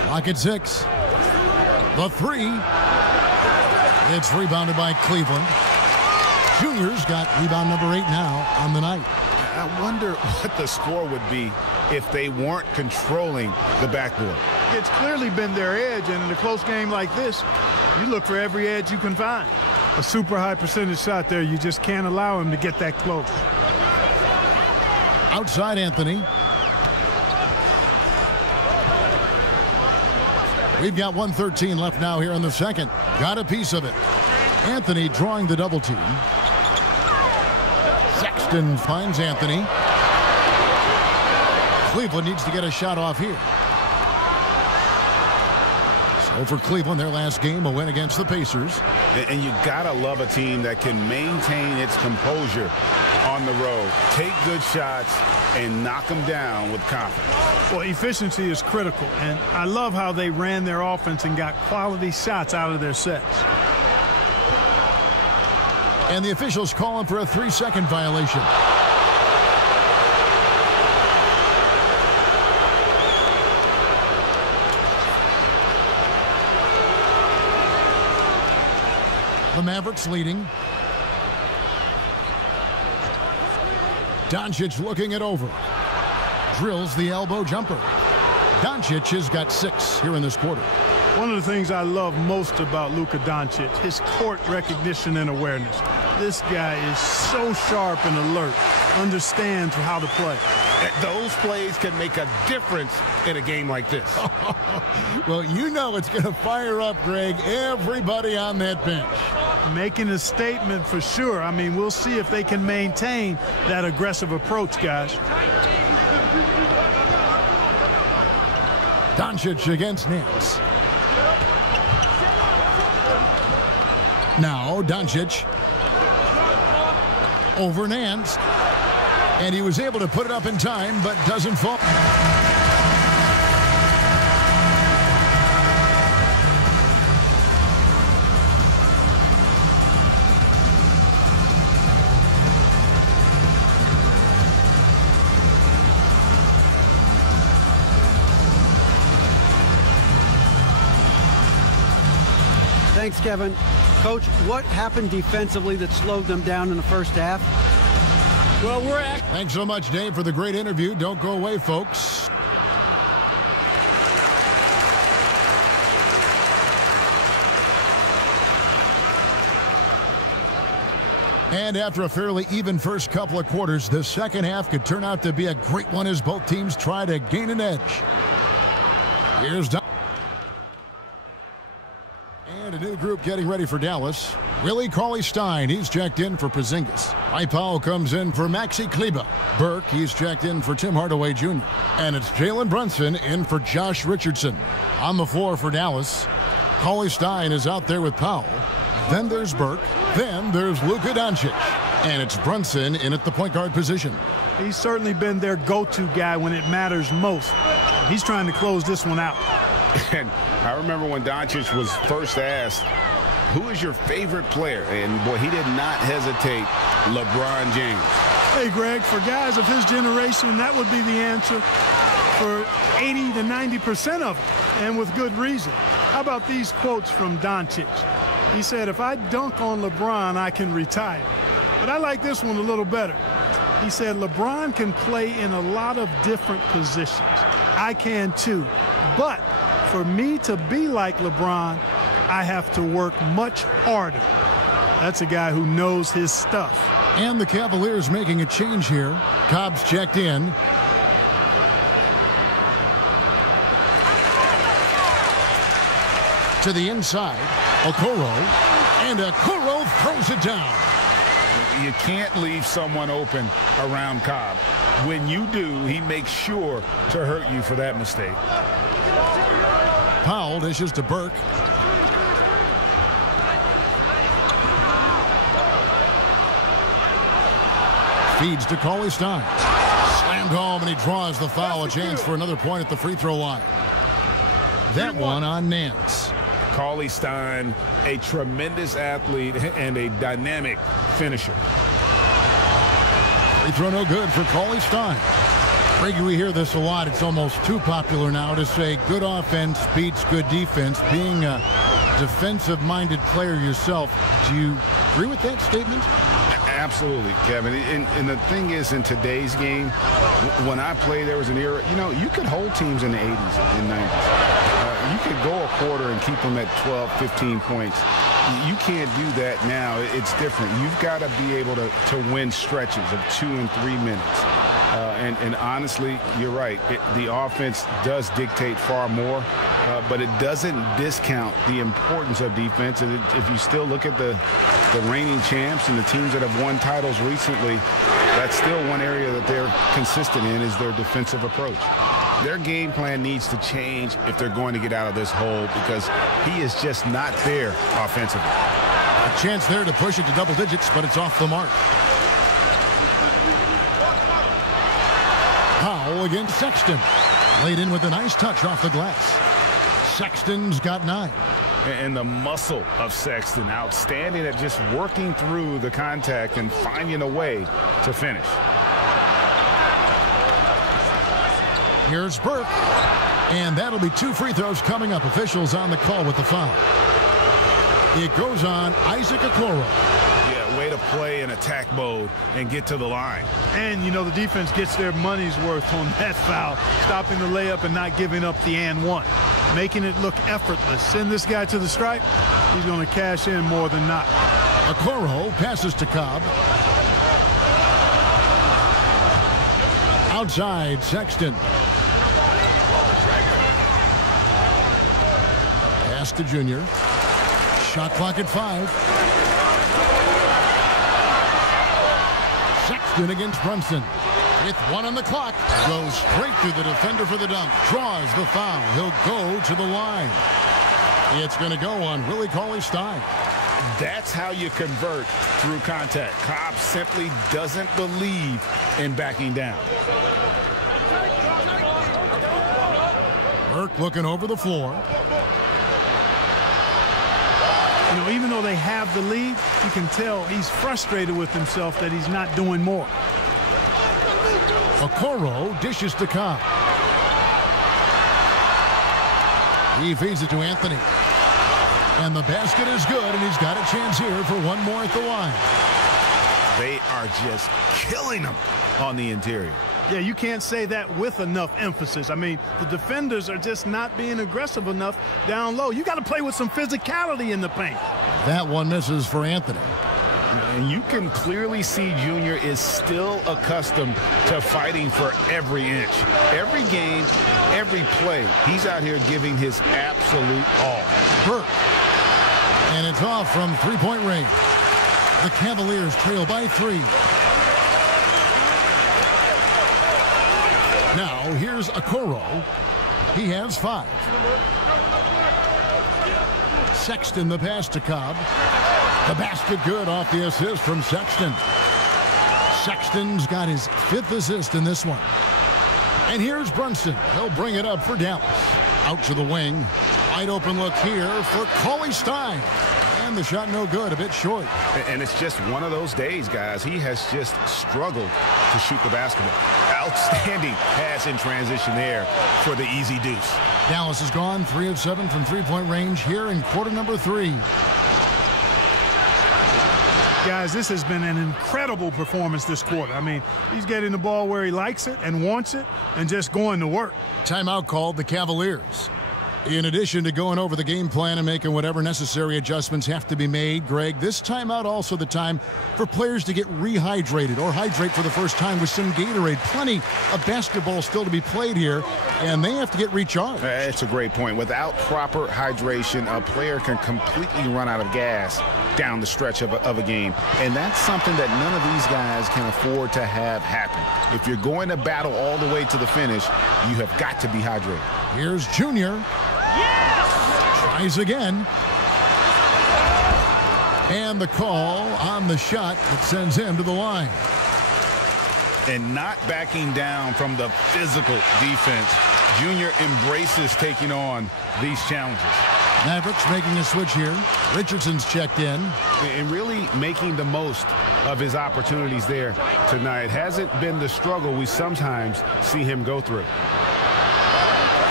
Clock at 6. The 3. It's rebounded by Cleveland. Junior's got rebound number 8 now on the night. I wonder what the score would be if they weren't controlling the backboard. It's clearly been their edge, and in a close game like this, you look for every edge you can find. A super high percentage shot there, you just can't allow him to get that close. Outside Anthony. We've got 1:13 left now here in the second. Got a piece of it. Anthony drawing the double team. Sexton finds Anthony. Cleveland needs to get a shot off here. So for Cleveland, their last game, a win against the Pacers. And you gotta love a team that can maintain its composure on the road, take good shots, and knock them down with confidence. Well, efficiency is critical, and I love how they ran their offense and got quality shots out of their sets. And the officials calling for a 3-second violation. The Mavericks leading. Doncic looking it over. Drills the elbow jumper. Doncic has got 6 here in this quarter. One of the things I love most about Luka Doncic, his court recognition and awareness. This guy is so sharp and alert, understands how to play. Those plays can make a difference in a game like this. Well, you know it's going to fire up, Greg, everybody on that bench. Making a statement for sure. I mean, we'll see if they can maintain that aggressive approach, guys. Doncic against Nance. Now Doncic over Nance. And he was able to put it up in time, but doesn't fall. Thanks, Kevin. Coach, what happened defensively that slowed them down in the first half? Well, Thanks so much, Dave, for the great interview. Don't go away, folks. And after a fairly even first couple of quarters, the second half could turn out to be a great one as both teams try to gain an edge. Here's Don. And a new group getting ready for Dallas. Willie Cauley-Stein, he's checked in for Porzingis. Mike Powell comes in for Maxi Kleber. Burke, he's checked in for Tim Hardaway Jr. And it's Jalen Brunson in for Josh Richardson. On the floor for Dallas, Cauley-Stein is out there with Powell. Then there's Burke. Then there's Luka Doncic. And it's Brunson in at the point guard position. He's certainly been their go-to guy when it matters most. He's trying to close this one out. And I remember when Doncic was first asked, who is your favorite player? And boy, he did not hesitate. LeBron James. Hey, Greg, for guys of his generation, that would be the answer for 80 to 90% of them, and with good reason. How about these quotes from Doncic? He said, if I dunk on LeBron, I can retire. But I like this one a little better. He said, LeBron can play in a lot of different positions. I can too. But for me to be like LeBron, I have to work much harder. That's a guy who knows his stuff. And the Cavaliers making a change here. Cobb's checked in. To the inside, Okoro. And Okoro throws it down. You can't leave someone open around Cobb. When you do, he makes sure to hurt you for that mistake. Powell dishes to Burke. Feeds to Cauley-Stein. Slammed home, and he draws the foul. A chance for another point at the free throw line. That one on Nance. Cauley-Stein, a tremendous athlete and a dynamic finisher. Free throw no good for Cauley-Stein. Greg, we hear this a lot. It's almost too popular now to say good offense beats good defense. Being a defensive-minded player yourself, do you agree with that statement? Absolutely, Kevin. And the thing is, in today's game, when I played, there was an era, you could hold teams in the 80s and 90s. You could go a quarter and keep them at 12, 15 points. You can't do that now. It's different. You've got to be able to win stretches of 2 and 3 minutes. And honestly, you're right. The offense does dictate far more, but it doesn't discount the importance of defense. And if you still look at the reigning champs and the teams that have won titles recently, that's still one area that they're consistent in, is their defensive approach. Their game plan needs to change if they're going to get out of this hole, because he is just not there offensively. A chance there to push it to double digits, but it's off the mark. Powell against Sexton. Laid in with a nice touch off the glass. Sexton's got 9. And the muscle of Sexton, outstanding at just working through the contact and finding a way to finish. Here's Burke. And that'll be 2 free throws coming up. Officials on the call with the foul. It goes on Isaac Okoro. Yeah, way to play in attack mode and get to the line. And, the defense gets their money's worth on that foul, stopping the layup and not giving up the and one, making it look effortless. Send this guy to the stripe, he's going to cash in more than not. Okoro passes to Cobb. Outside, Sexton. Pass to Junior. Shot clock at 5. Sexton against Brunson. With 1 on the clock. Goes straight through the defender for the dunk. Draws the foul. He'll go to the line. It's going to go on Willie Cauley-Stein. That's how you convert through contact. Cobb simply doesn't believe in backing down. Burke looking over the floor. Even though they have the lead, you can tell he's frustrated with himself that he's not doing more. Okoro dishes to Cobb. He feeds it to Anthony. And the basket is good, and he's got a chance here for one more at the line. They are just killing them on the interior. Yeah, you can't say that with enough emphasis. I mean, the defenders are just not being aggressive enough down low. You got to play with some physicality in the paint. That one misses for Anthony. And you can clearly see Junior is still accustomed to fighting for every inch. Every game, every play, he's out here giving his absolute all. Burke. And it's off from three-point range. The Cavaliers trail by 3. Now, here's Okoro. He has 5. Sexton the pass to Cobb. The basket good off the assist from Sexton. Sexton's got his 5th assist in this one. And here's Brunson. He'll bring it up for Dallas. Out to the wing. Wide open look here for Cauley-Stein. And the shot no good, a bit short. And it's just one of those days, guys. He has just struggled to shoot the basketball. Outstanding pass in transition there for the easy deuce. Dallas has gone 3 of 7 from three-point range here in quarter number 3. Guys, this has been an incredible performance this quarter. I mean, he's getting the ball where he likes it and wants it and just going to work. Timeout called the Cavaliers. In addition to going over the game plan and making whatever necessary adjustments have to be made, Greg, this timeout also the time for players to get rehydrated or hydrate for the first time with some Gatorade. Plenty of basketball still to be played here, and they have to get recharged. That's a great point. Without proper hydration, a player can completely run out of gas down the stretch of a game, and that's something that none of these guys can afford to have happen. If you're going to battle all the way to the finish, you have got to be hydrated. Here's Junior. Tries again. And the call on the shot that sends him to the line. And not backing down from the physical defense. Junior embraces taking on these challenges. Mavericks making a switch here. Richardson's checked in. And really making the most of his opportunities there tonight. Hasn't been the struggle we sometimes see him go through.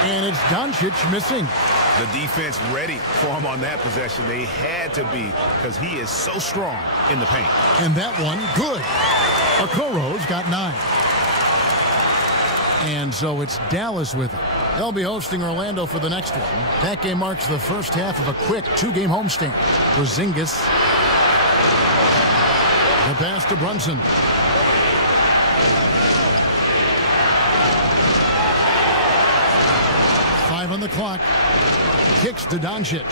And it's Doncic missing. The defense ready for him on that possession. They had to be, because he is so strong in the paint. And that one, good. Okoro's got 9. And so it's Dallas with it. They'll be hosting Orlando for the next one. That game marks the first half of a quick 2-game homestand. Porzingis. The pass to Brunson. On the clock. Kicks to Doncic.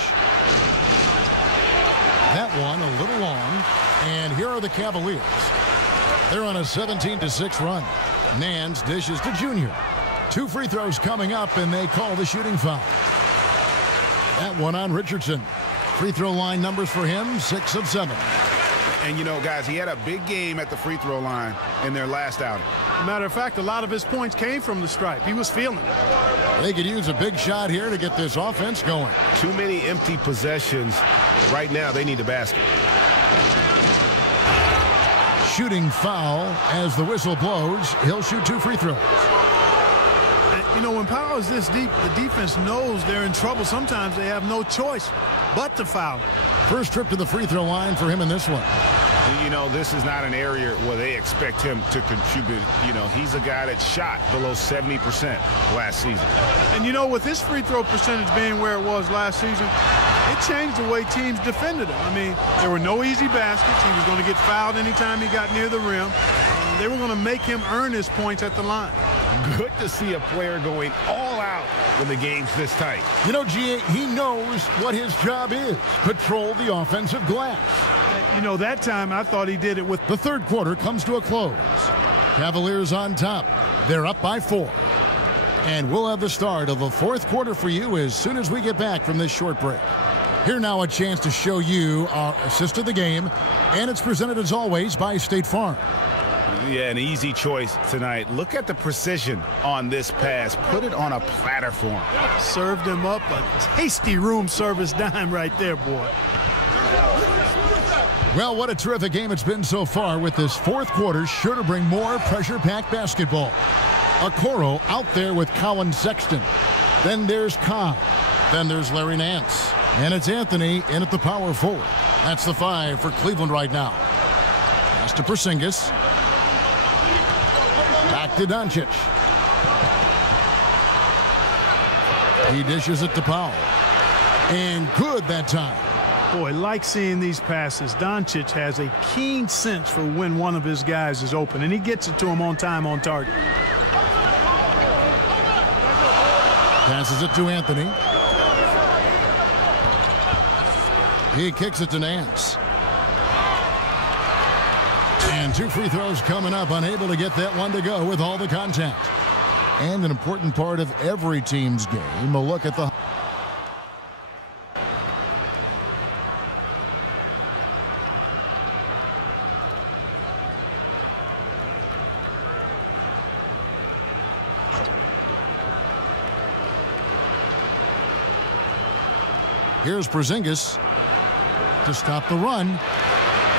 That one a little long. And here are the Cavaliers. They're on a 17-6 run. Nance dishes to Junior. 2 free throws coming up, and they call the shooting foul. That one on Richardson. Free throw line numbers for him, 6 of 7. And, you know, guys, he had a big game at the free throw line in their last outing. Matter of fact, a lot of his points came from the stripe. He was feeling it. They could use a big shot here to get this offense going. Too many empty possessions. Right now, they need a basket. Shooting foul as the whistle blows. He'll shoot 2 free throws. You know, when Powell is this deep, the defense knows they're in trouble. Sometimes they have no choice but to foul. First trip to the free throw line for him in this one. You know, this is not an area where they expect him to contribute. You know, he's a guy that shot below 70% last season. And, you know, with his free throw percentage being where it was last season, it changed the way teams defended him. I mean, there were no easy baskets. He was going to get fouled anytime he got near the rim. They were going to make him earn his points at the line. Good to see a player going all out when the game's this tight. You know, G.A., he knows what his job is. Patrol the offensive glass. You know, that time I thought he did it with... The third quarter comes to a close. Cavaliers on top. They're up by 4. And we'll have the start of the fourth quarter for you as soon as we get back from this short break. Here now a chance to show you our assist of the game. And it's presented as always by State Farm. Yeah, an easy choice tonight. Look at the precision on this pass. Put it on a platter for him. Served him up a tasty room service dime right there, boy. Well, what a terrific game it's been so far, with this fourth quarter sure to bring more pressure-packed basketball. Okoro out there with Colin Sexton. Then there's Cobb. Then there's Larry Nance. And it's Anthony in at the power forward. That's the 5 for Cleveland right now. Pass to Porzingis. Back to Doncic. He dishes it to Powell. And good that time. Boy, like seeing these passes. Doncic has a keen sense for when one of his guys is open, and he gets it to him on time, on target. Passes it to Anthony. He kicks it to Nance. And 2 free throws coming up, unable to get that one to go with all the contact. And an important part of every team's game, a look at the... Here's Porzingis to stop the run,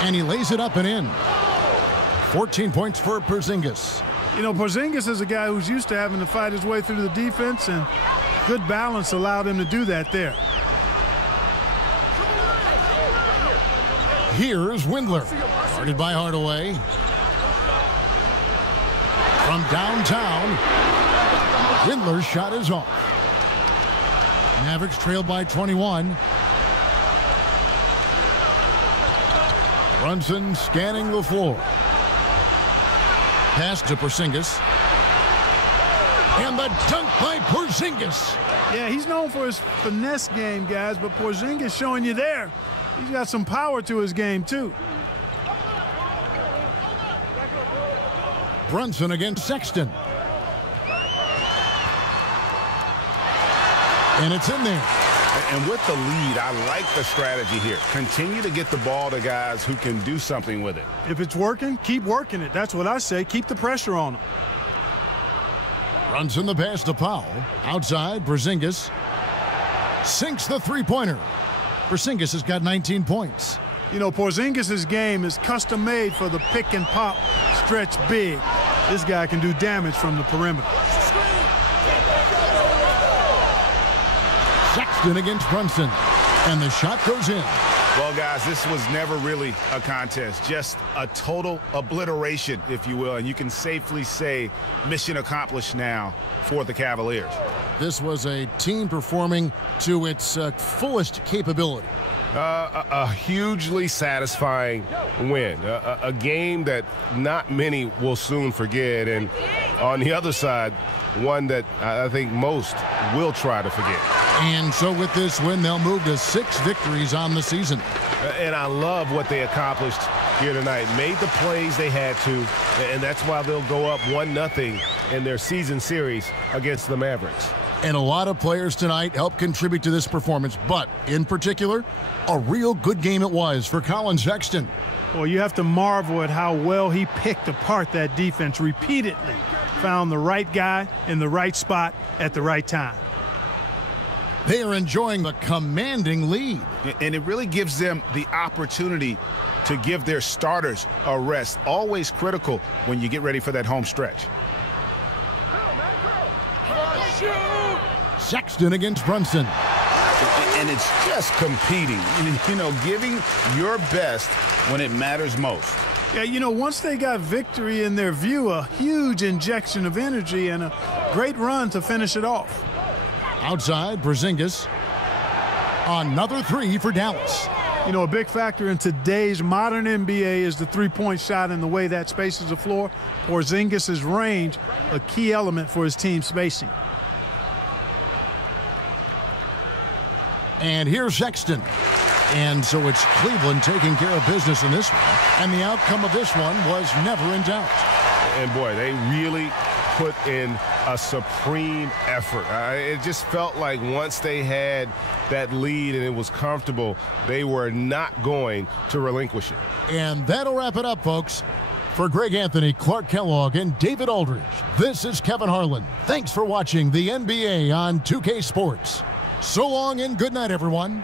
and he lays it up and in. 14 points for Porzingis. You know, Porzingis is a guy who's used to having to fight his way through the defense, and good balance allowed him to do that there. Here's Windler, guarded by Hardaway. From downtown, Windler's shot is off. Mavericks trailed by 21. Brunson scanning the floor. Pass to Porzingis. And the dunk by Porzingis. Yeah, he's known for his finesse game, guys, but Porzingis showing you there. He's got some power to his game, too. Brunson against Sexton. And it's in there. And with the lead, I like the strategy here. Continue to get the ball to guys who can do something with it. If it's working, keep working it. That's what I say. Keep the pressure on them. Brunson the pass to Powell. Outside, Porzingis sinks the three-pointer. Porzingis has got 19 points. You know, Porzingis' game is custom-made for the pick-and-pop stretch big. This guy can do damage from the perimeter. Sexton Sexton against Brunson. And the shot goes in. Well, guys, this was never really a contest, just a total obliteration, if you will. And you can safely say mission accomplished now for the Cavaliers. This was a team performing to its fullest capability. A hugely satisfying win, a game that not many will soon forget, and on the other side, one that I think most will try to forget. And so with this win, they'll move to 6 victories on the season. And I love what they accomplished here tonight. Made the plays they had to, and that's why they'll go up 1-0 in their season series against the Mavericks. And a lot of players tonight helped contribute to this performance, but in particular, a real good game it was for Collin Sexton. Well, you have to marvel at how well he picked apart that defense repeatedly. Found the right guy in the right spot at the right time. They are enjoying the commanding lead. And it really gives them the opportunity to give their starters a rest. Always critical when you get ready for that home stretch. Sexton against Brunson. And it's just competing, you know, giving your best when it matters most. Yeah, you know, once they got victory in their view, a huge injection of energy and a great run to finish it off. Outside, Porzingis. Another 3 for Dallas. You know, a big factor in today's modern NBA is the three-point shot and the way that spaces the floor. Porzingis' range, a key element for his team spacing. And here's Sexton. And so it's Cleveland taking care of business in this one. And the outcome of this one was never in doubt. And boy, they really put in a supreme effort. It just felt like once they had that lead and it was comfortable, they were not going to relinquish it. And that'll wrap it up, folks. For Greg Anthony, Clark Kellogg, and David Aldridge, this is Kevin Harlan. Thanks for watching the NBA on 2K Sports. So long and good night, everyone.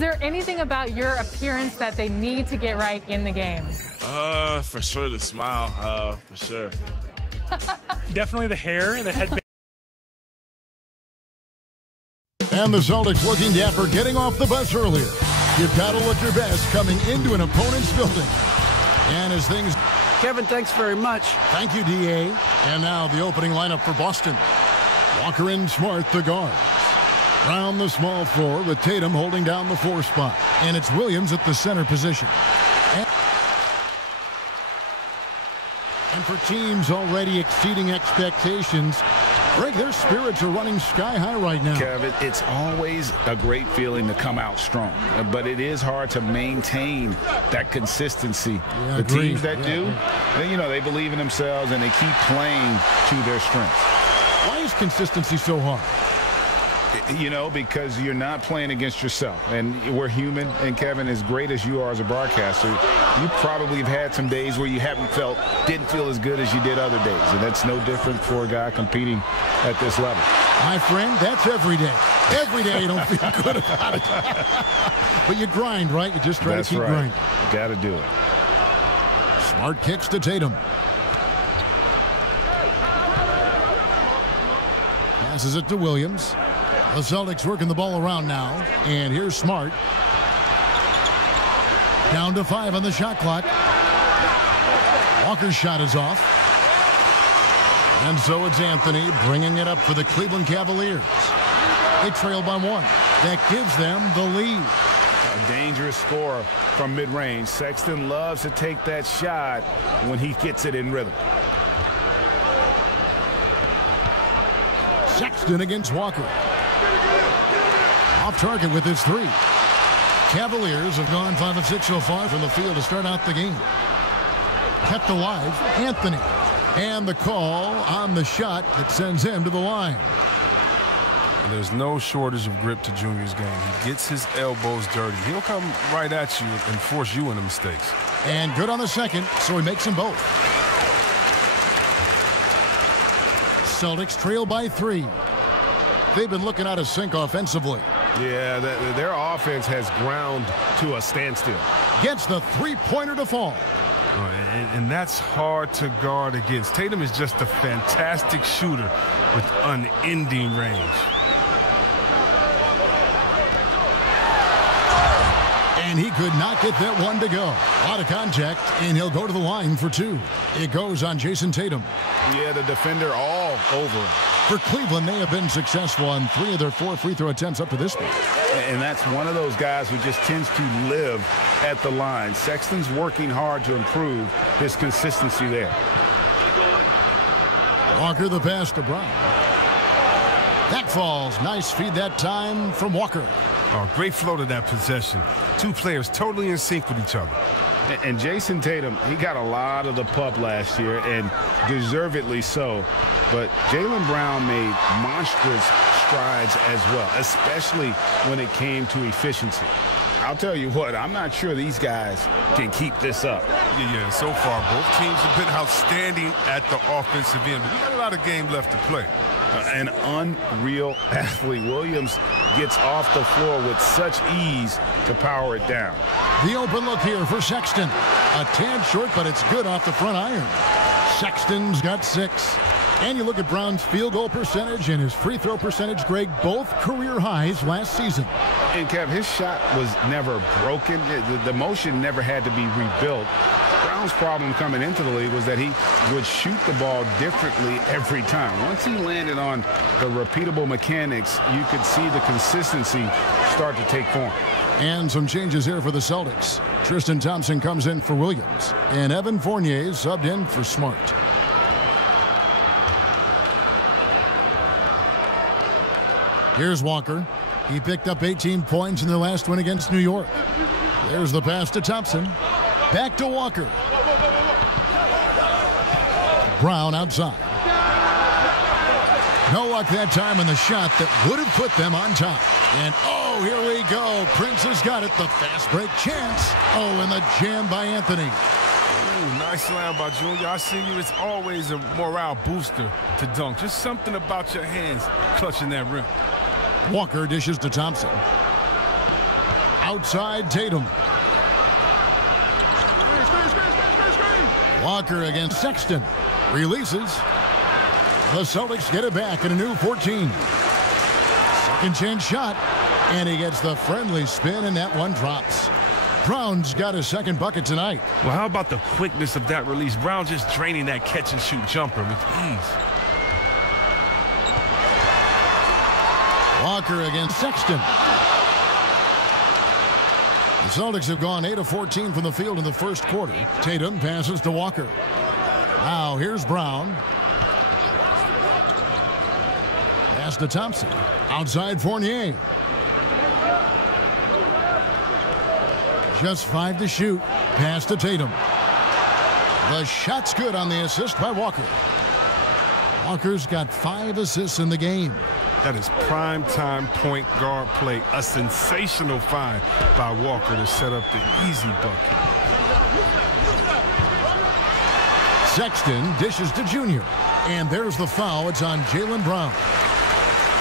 there anything about your appearance that they need to get right in the game? For sure the smile, for sure. Definitely the hair and the headband. And the Celtics looking dapper, getting off the bus earlier. You've got to look your best coming into an opponent's building. And as things... Kevin, thanks very much. Thank you, D.A. And now the opening lineup for Boston. Walker and Smart, the guards. Brown the small floor with Tatum holding down the 4 spot. And it's Williams at the center position. And for teams already exceeding expectations, Greg, their spirits are running sky high right now. Kevin, it's always a great feeling to come out strong, but it is hard to maintain that consistency. Yeah, the teams that do, they believe in themselves and they keep playing to their strengths. Why is consistency so hard? Because you're not playing against yourself. And we're human. And, Kevin, as great as you are as a broadcaster, you probably have had some days where you didn't feel as good as you did other days. And that's no different for a guy competing at this level. My friend, that's every day. Every day you don't feel good about it. But you grind, right? You just try to keep grinding. You got to do it. Smart kicks to Tatum. Passes it to Williams. The Celtics working the ball around now. And here's Smart. Down to 5 on the shot clock. Walker's shot is off. And so it's Anthony bringing it up for the Cleveland Cavaliers. They trail by 1. That gives them the lead. A dangerous scorer from mid-range. Sexton loves to take that shot when he gets it in rhythm. Sexton against Walker. Off target with his 3. Cavaliers have gone 5 of 6 so far from the field to start out the game. Kept alive, Anthony. And the call on the shot that sends him to the line. There's no shortage of grip to Junior's game. He gets his elbows dirty. He'll come right at you and force you into mistakes. And good on the second, so he makes them both. Celtics trail by 3. They've been looking out of sync offensively. Yeah, their offense has ground to a standstill. Gets the 3-pointer to fall. And that's hard to guard against. Tatum is just a fantastic shooter with unending range. And he could not get that one to go. A lot of contact, and he'll go to the line for 2. It goes on Jason Tatum. Yeah, the defender all over him. For Cleveland, they have been successful on 3 of their 4 free throw attempts up to this point. And that's one of those guys who just tends to live at the line. Sexton's working hard to improve his consistency there. Walker the pass to Brown. That falls. Nice feed that time from Walker. Oh, great flow to that possession. 2 players totally in sync with each other. And Jason Tatum, he got a lot of the pub last year, and deservedly so. But Jaylen Brown made monstrous strides as well, especially when it came to efficiency. I'll tell you what, I'm not sure these guys can keep this up. Yeah, so far both teams have been outstanding at the offensive end, but we got a lot of game left to play. An unreal athlete. Williams gets off the floor with such ease to power it down. The open look here for Sexton. A tad short, but it's good off the front iron. Sexton's got 6. And you look at Brown's field goal percentage and his free throw percentage, Greg, both career highs last season. And, Kev, his shot was never broken. The motion never had to be rebuilt. Brown's problem coming into the league was that he would shoot the ball differently every time. Once he landed on the repeatable mechanics, you could see the consistency start to take form. And some changes here for the Celtics. Tristan Thompson comes in for Williams, and Evan Fournier subbed in for Smart. Here's Walker. He picked up 18 points in their last win against New York. There's the pass to Thompson. Back to Walker. Brown outside. No luck that time on the shot that would have put them on top. And oh, here we go. Prince has got it. The fast break chance. Oh, and the jam by Anthony. Ooh, nice slam by Junior. I see you. It's always a morale booster to dunk. Just something about your hands clutching that rim. Walker dishes to Thompson. Outside Tatum. Walker against Sexton. Releases. The Celtics get it back in a new 14. Second chance shot. And he gets the friendly spin, and that one drops. Brown's got his second bucket tonight. Well, how about the quickness of that release? Brown just draining that catch-and-shoot jumper with ease. Walker against Sexton. The Celtics have gone 8 of 14 from the field in the first quarter. Tatum passes to Walker. Now here's Brown. Pass to Thompson. Outside Fournier. Just 5 to shoot. Pass to Tatum. The shot's good on the assist by Walker. Walker's got 5 assists in the game. That is prime-time point guard play. A sensational find by Walker to set up the easy bucket. Sexton dishes to Junior. And there's the foul. It's on Jaylen Brown.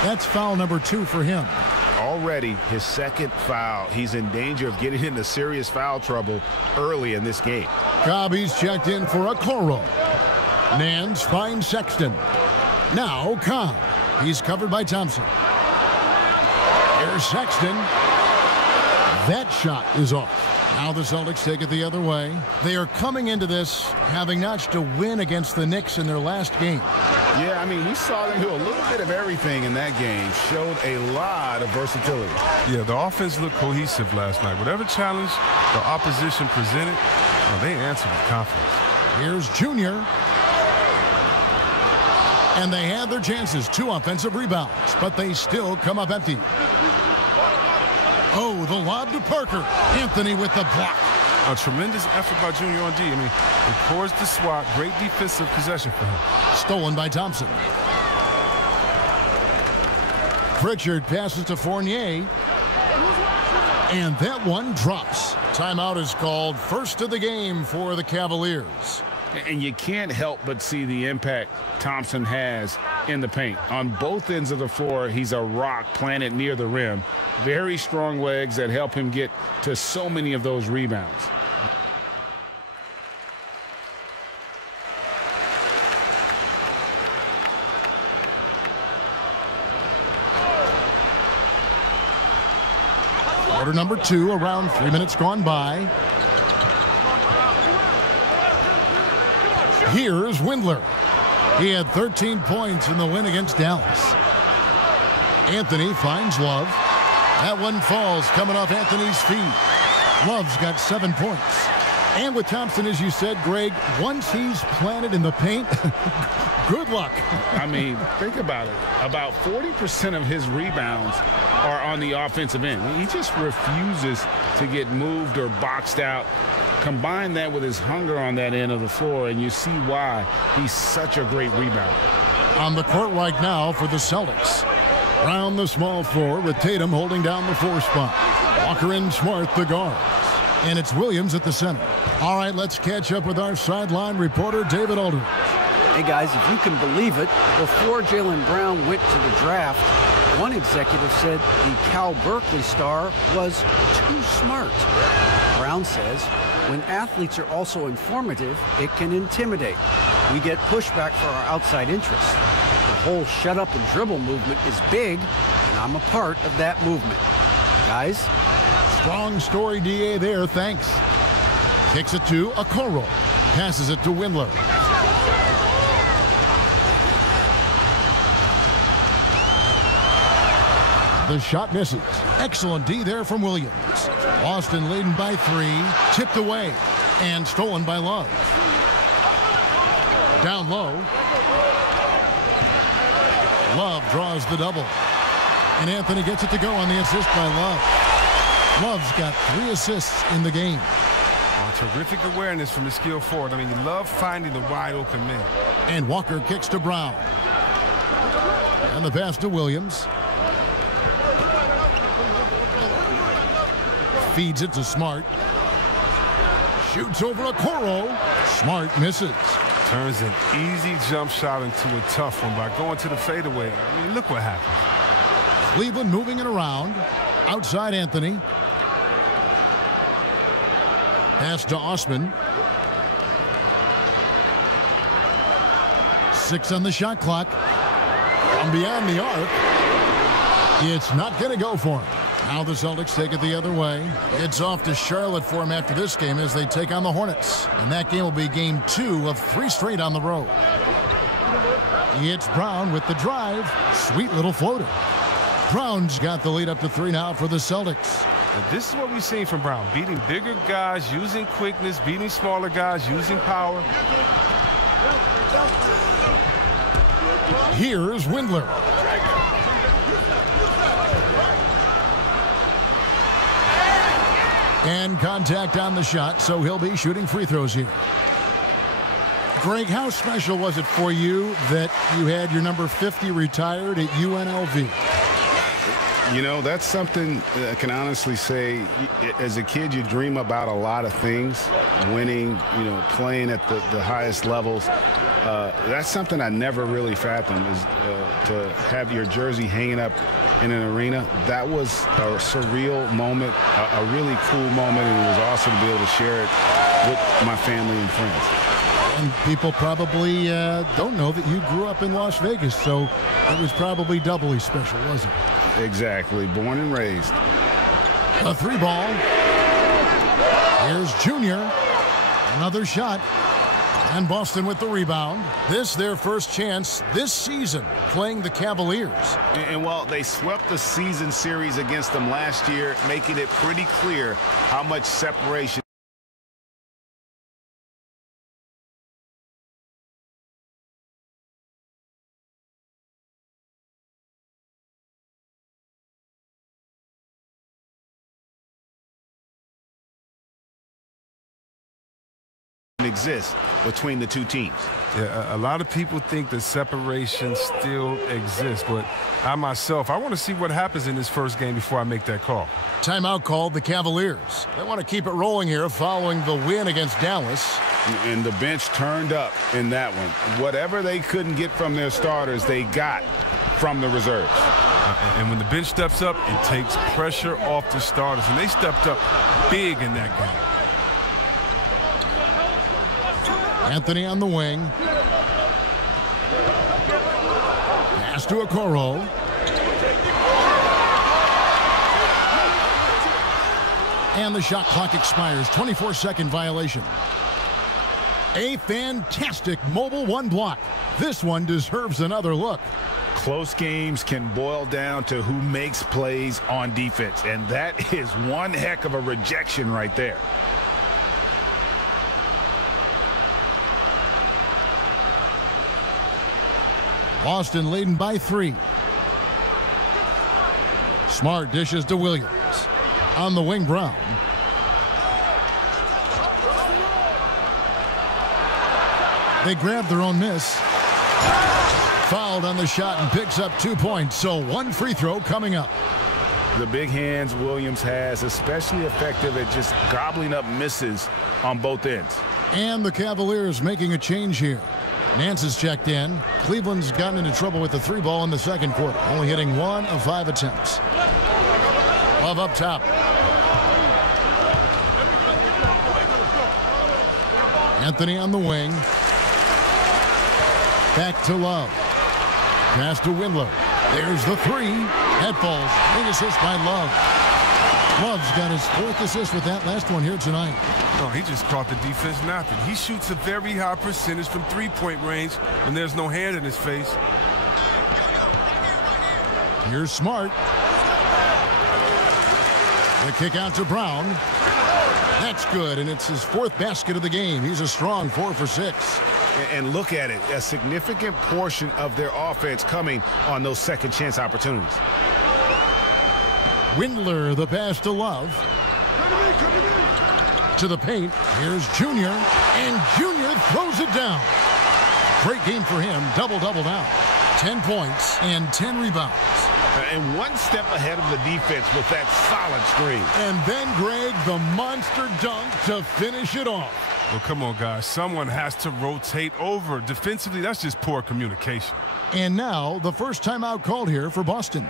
That's foul number 2 for him. Already his second foul. He's in danger of getting into serious foul trouble early in this game. Cobb's checked in for Okoro. Nance finds Sexton. Now Cobb. He's covered by Thompson. Here's Sexton. That shot is off. Now the Celtics take it the other way. They are coming into this having notched a win against the Knicks in their last game. Yeah, I mean, we saw them do a little bit of everything in that game. Showed a lot of versatility. Yeah, the offense looked cohesive last night. Whatever challenge the opposition presented, they answered with confidence. Here's Junior. And they had their chances. 2 offensive rebounds, but they still come up empty. Oh, the lob to Parker. Anthony with the block. A tremendous effort by Junior on D. I mean, he pours the swat. Great defensive possession for him. Stolen by Thompson. Pritchard passes to Fournier. And that one drops. Timeout is called. First of the game for the Cavaliers. And you can't help but see the impact Thompson has in the paint. On both ends of the floor, he's a rock planted near the rim. Very strong legs that help him get to so many of those rebounds. Quarter number 2, around 3 minutes gone by. Here's Windler. He had 13 points in the win against Dallas. Anthony finds Love. That one falls coming off Anthony's feet. Love's got 7 points. And with Thompson, as you said, Greg, once he's planted in the paint, good luck. I mean, think about it. About 40% of his rebounds are on the offensive end. He just refuses to get moved or boxed out. Combine that with his hunger on that end of the floor, and you see why he's such a great rebounder. On the court right now for the Celtics. Brown the small floor with Tatum holding down the 4 spot. Walker and Smart the guards. And it's Williams at the center. All right, let's catch up with our sideline reporter, David Aldridge. Hey, guys, if you can believe it, before Jaylen Brown went to the draft, one executive said the Cal Berkeley star was too smart. Brown says, when athletes are also informative, it can intimidate. We get pushback for our outside interests. The whole shut up and dribble movement is big, and I'm a part of that movement. Guys? Strong story, DA, there. Thanks. Kicks it to Okoro. Passes it to Windler. The shot misses. Excellent D there from Williams. Austin leading by 3. Tipped away. And stolen by Love. Down low. Love draws the double. And Anthony gets it to go on the assist by Love. Love's got 3 assists in the game. Well, terrific awareness from the skill forward. I mean, you love finding the wide open man. And Walker kicks to Brown. And the pass to Williams. Feeds it to Smart. Shoots over Okoro. Smart misses. Turns an easy jump shot into a tough one by going to the fadeaway. I mean, look what happened. Cleveland moving it around. Outside Anthony. Pass to Osman. 6 on the shot clock. From beyond the arc. It's not going to go for him. Now the Celtics take it the other way. It's off to Charlotte for him after this game as they take on the Hornets. And that game will be game 2 of 3 straight on the road. It's Brown with the drive. Sweet little floater. Brown's got the lead up to 3 now for the Celtics. And this is what we've seen from Brown. Beating bigger guys, using quickness, beating smaller guys, using power. Here's Windler. And contact on the shot, so he'll be shooting free throws here. Greg, how special was it for you that you had your number 50 retired at UNLV? You know, that's something I can honestly say. As a kid, you dream about a lot of things, winning, you know, playing at the highest levels. That's something I never really fathomed, is to have your jersey hanging up in an arena. That was a surreal moment, a really cool moment, and it was awesome to be able to share it with my family and friends. And people probably don't know that you grew up in Las Vegas, so it was probably doubly special, wasn't it? Exactly. Born and raised. A 3-ball. Here's Junior. Another shot. And Boston with the rebound. This their first chance this season playing the Cavaliers. And while they swept the season series against them last year, making it pretty clear how much separation exists between the two teams. Yeah, a lot of people think the separation still exists, but I myself, I want to see what happens in this first game before I make that call. Timeout called the Cavaliers. They want to keep it rolling here following the win against Dallas. And the bench turned up in that one. Whatever they couldn't get from their starters, they got from the reserves. And when the bench steps up, it takes pressure off the starters, and they stepped up big in that game. Anthony on the wing. Pass to Okoro. And the shot clock expires. 24-second violation. A fantastic mobile 1 block. This one deserves another look. Close games can boil down to who makes plays on defense, and that is one heck of a rejection right there. Boston leading by 3. Smart dishes to Williams. On the wing, Brown. They grab their own miss. Fouled on the shot and picks up 2 points, so 1 free throw coming up. The big hands Williams has, especially effective at just gobbling up misses on both ends. And the Cavaliers making a change here. Nance is checked in. Cleveland's gotten into trouble with the 3-ball in the second quarter, only hitting 1 of 5 attempts. Love up top. Anthony on the wing. Back to Love. Pass to Windler. There's the 3. That falls. Big assist by Love. Love's got his 4th assist with that last one here tonight. Oh, he just caught the defense napping. He shoots a very high percentage from 3-point range, and there's no hand in his face. Here's Smart. The kick out to Brown. That's good, and it's his 4th basket of the game. He's a strong 4 for 6. And look at it, a significant portion of their offense coming on those second chance opportunities. Windler, the pass to Love. To the paint. Here's Junior. And Junior throws it down. Great game for him. Double-double now. 10 points and 10 rebounds. And 1 step ahead of the defense with that solid screen. And then, Greg, the monster dunk to finish it off. Well, come on, guys. Someone has to rotate over. Defensively, that's just poor communication. And now, the first timeout called here for Boston.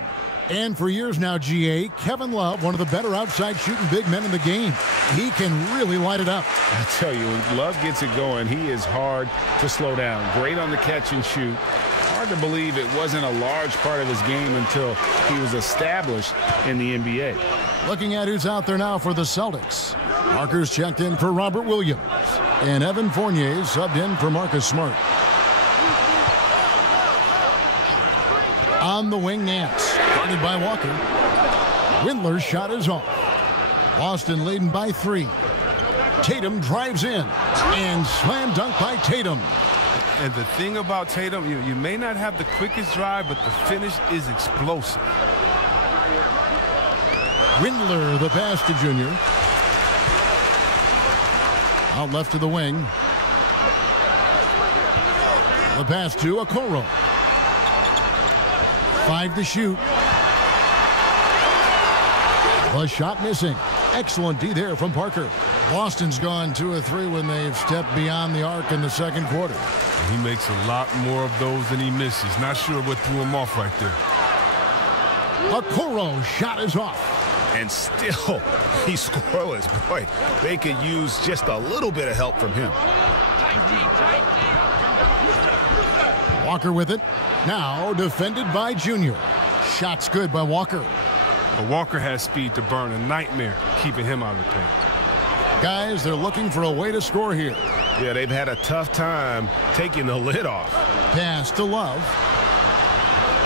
And for years now, GA, Kevin Love, one of the better outside shooting big men in the game. He can really light it up. I tell you, when Love gets it going, he is hard to slow down. Great on the catch and shoot. Hard to believe it wasn't a large part of his game until he was established in the NBA. Looking at who's out there now for the Celtics. Parker's checked in for Robert Williams. And Evan Fournier subbed in for Marcus Smart. On the wing, Nance. Guarded by Walker. Windler's shot is off. Boston leading by 3. Tatum drives in. And slam dunk by Tatum. And the thing about Tatum, you may not have the quickest drive, but the finish is explosive. Windler, the pass to Junior. Out left to the wing. The pass to Okoro. 5 to shoot. The shot missing. Excellent D there from Parker. Boston's gone 2 of 3 when they've stepped beyond the arc in the second quarter. He makes a lot more of those than he misses. Not sure what threw him off right there. Okoro shot is off. And still, he's scoreless. Boy, they could use just a little bit of help from him. Walker with it. Now defended by Junior. Shot's good by Walker. But Walker has speed to burn. A nightmare keeping him out of the paint. Guys, they're looking for a way to score here. Yeah, they've had a tough time taking the lid off. Pass to Love.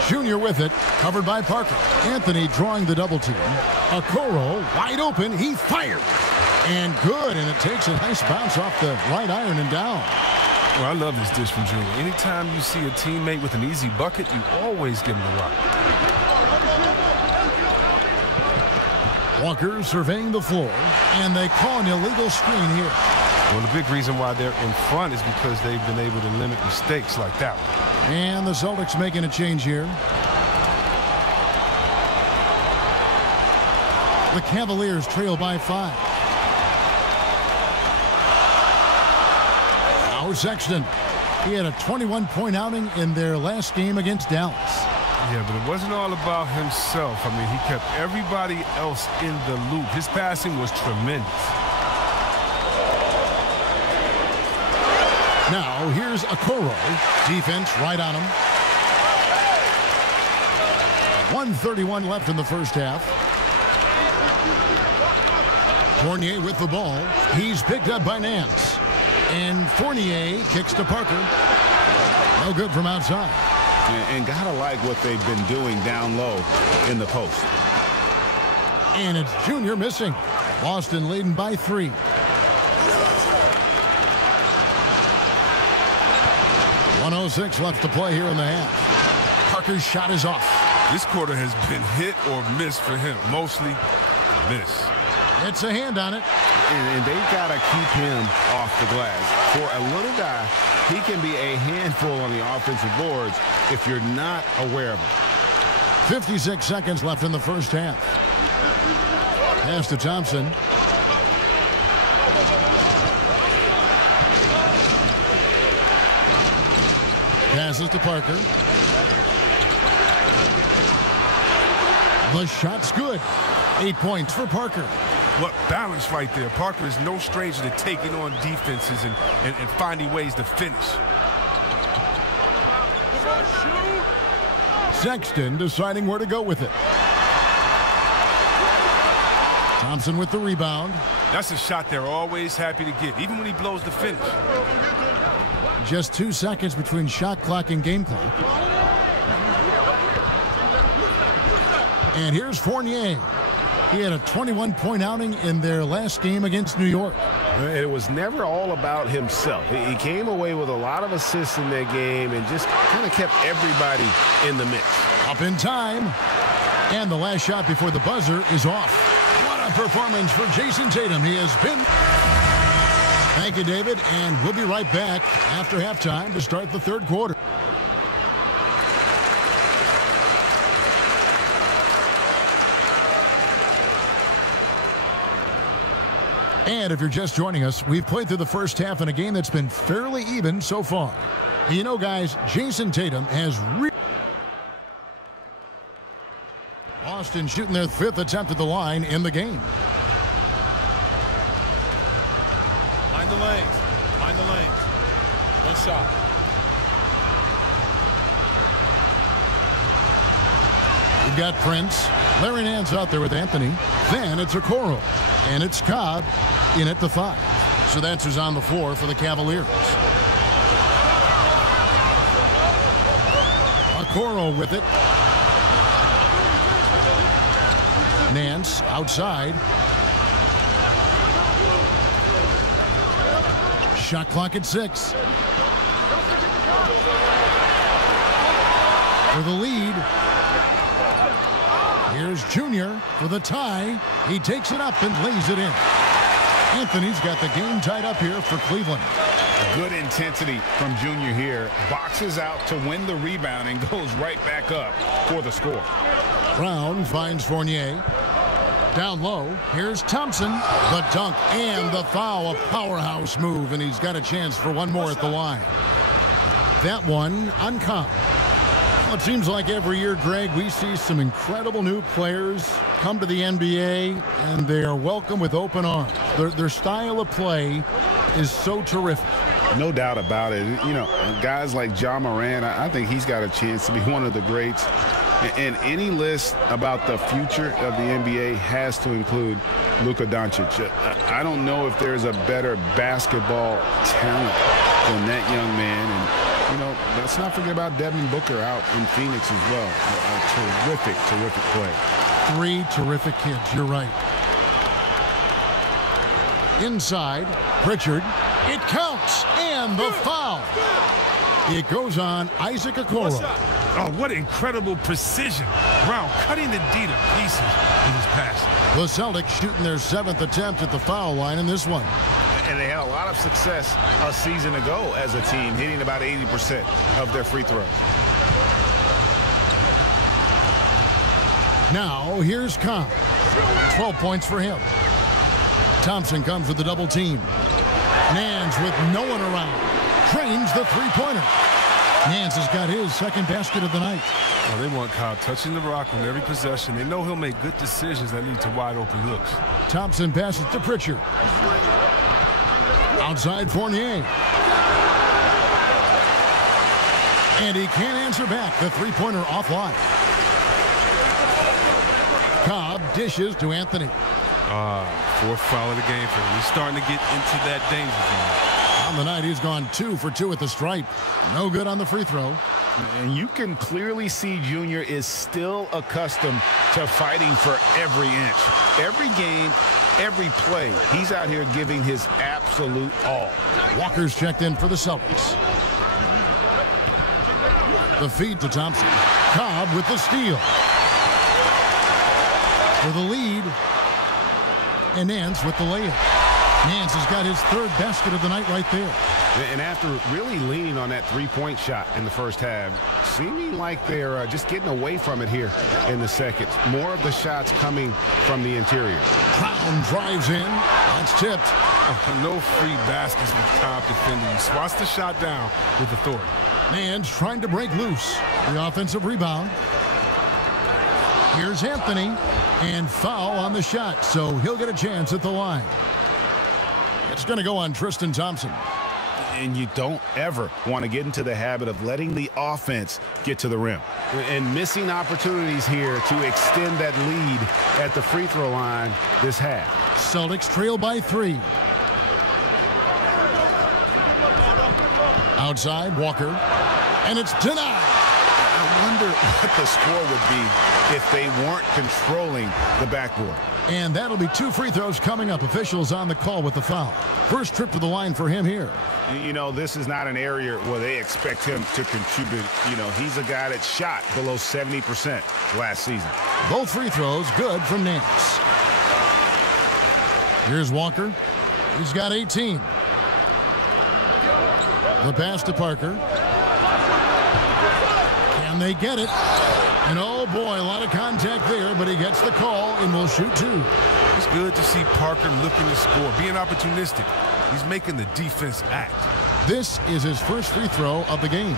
Junior with it, covered by Parker. Anthony drawing the double team. Okoro wide open, he fired. And good, and it takes a nice bounce off the right iron and down. Well, I love this dish from Junior. Anytime you see a teammate with an easy bucket, you always give him the rock. Walker surveying the floor, and they call an illegal screen here. Well, the big reason why they're in front is because they've been able to limit mistakes like that one. And the Celtics making a change here. The Cavaliers trail by 5. Now Sexton. He had a 21-point outing in their last game against Dallas. Yeah, but it wasn't all about himself. I mean, he kept everybody else in the loop. His passing was tremendous. Now, here's Okoro. Defense right on him. 1:31 left in the first half. Fournier with the ball. He's picked up by Nance. And Fournier kicks to Parker. No good from outside. And gotta like what they've been doing down low in the post. And it's Junior missing. Boston leading by 3. .106 left to play here in the half. Parker's shot is off. This quarter has been hit or miss for him. Mostly miss. It's a hand on it. And they've got to keep him off the glass. For a little guy, he can be a handful on the offensive boards if you're not aware of him. 56 seconds left in the first half. Pass to Thompson. Passes to Parker. The shot's good. 8 points for Parker. What balance right there. Parker is no stranger to taking on defenses and finding ways to finish. Sexton deciding where to go with it. Thompson with the rebound. That's a shot they're always happy to get, even when he blows the finish. Just 2 seconds between shot clock and game clock. And here's Fournier. He had a 21-point outing in their last game against New York. It was never all about himself. He came away with a lot of assists in that game and just kind of kept everybody in the mix. Up in time. And the last shot before the buzzer is off. What a performance for Jason Tatum. He has been... Thank you, David. And we'll be right back after halftime to start the third quarter. And if you're just joining us, we've played through the first half in a game that's been fairly even so far. You know, guys, Jason Tatum has Boston shooting their 5th attempt at the line in the game. Mind the lanes. Mind the lanes. One shot. We've got Prince. Larry Nance out there with Anthony. Then it's Okoro. And it's Cobb in at the 5. So that's who's on the floor for the Cavaliers. Okoro with it. Nance outside. Shot clock at 6. For the lead. Here's Junior for the tie. He takes it up and lays it in. Anthony's got the game tied up here for Cleveland. Good intensity from Junior here. Boxes out to win the rebound and goes right back up for the score. Brown finds Fournier. Down low, here's Thompson. The dunk and the foul, a powerhouse move, and he's got a chance for one more at the line. That one on Cobb. Well, it seems like every year, Greg, we see some incredible new players come to the NBA, and they are welcome with open arms. Their style of play is so terrific. No doubt about it. You know, guys like Ja Morant, I think he's got a chance to be one of the greats. And any list about the future of the NBA has to include Luka Doncic. I don't know if there's a better basketball talent than that young man. And, you know, let's not forget about Devin Booker out in Phoenix as well. A terrific, terrific play. 3 terrific kids, you're right. Inside, Pritchard. It counts, and the foul. It goes on Isaac Okoro. Oh, what incredible precision. Brown cutting the D to pieces with his pass. The Celtics shooting their 7th attempt at the foul line in this one. And they had a lot of success a season ago as a team, hitting about 80% of their free throws. Now, here's Cobb. 12 points for him. Thompson comes with the double team. Nance with no one around. Trains the three-pointer. Nance has got his 2nd basket of the night. Oh, they want Cobb touching the rock on every possession. They know he'll make good decisions that lead to wide-open looks. Thompson passes to Pritchard. Outside Fournier. And he can't answer back. The three-pointer offline. Cobb dishes to Anthony. 4th foul of the game for him. He's starting to get into that danger zone. On the night, he's gone 2 for 2 at the stripe. No good on the free throw. And you can clearly see Junior is still accustomed to fighting for every inch. Every game, every play, he's out here giving his absolute all. Walker's checked in for the Celtics. The feed to Thompson. Cobb with the steal. For the lead. And Nance with the layup. Nance has got his 3rd basket of the night right there. And after really leaning on that three-point shot in the first half, seeming like they're just getting away from it here in the second. More of the shots coming from the interior. Brown drives in. That's tipped. No free baskets with Cobb defending. He swats the shot down with authority. Nance trying to break loose. The offensive rebound. Here's Anthony. And foul on the shot, so he'll get a chance at the line. It's going to go on Tristan Thompson. And you don't ever want to get into the habit of letting the offense get to the rim. And missing opportunities here to extend that lead at the free throw line this half. Celtics trail by 3. Outside, Walker. And it's denied. I wonder what the score would be if they weren't controlling the backboard. And that'll be 2 free throws coming up. Officials on the call with the foul. First trip to the line for him here. You know, this is not an area where they expect him to contribute. You know, he's a guy that shot below 70% last season. Both free throws good from Nance. Here's Walker. He's got 18. The pass to Parker. Can they get it? And oh boy, a lot of contact there, but he gets the call and will shoot 2. It's good to see Parker looking to score, being opportunistic. He's making the defense act. This is his first free throw of the game.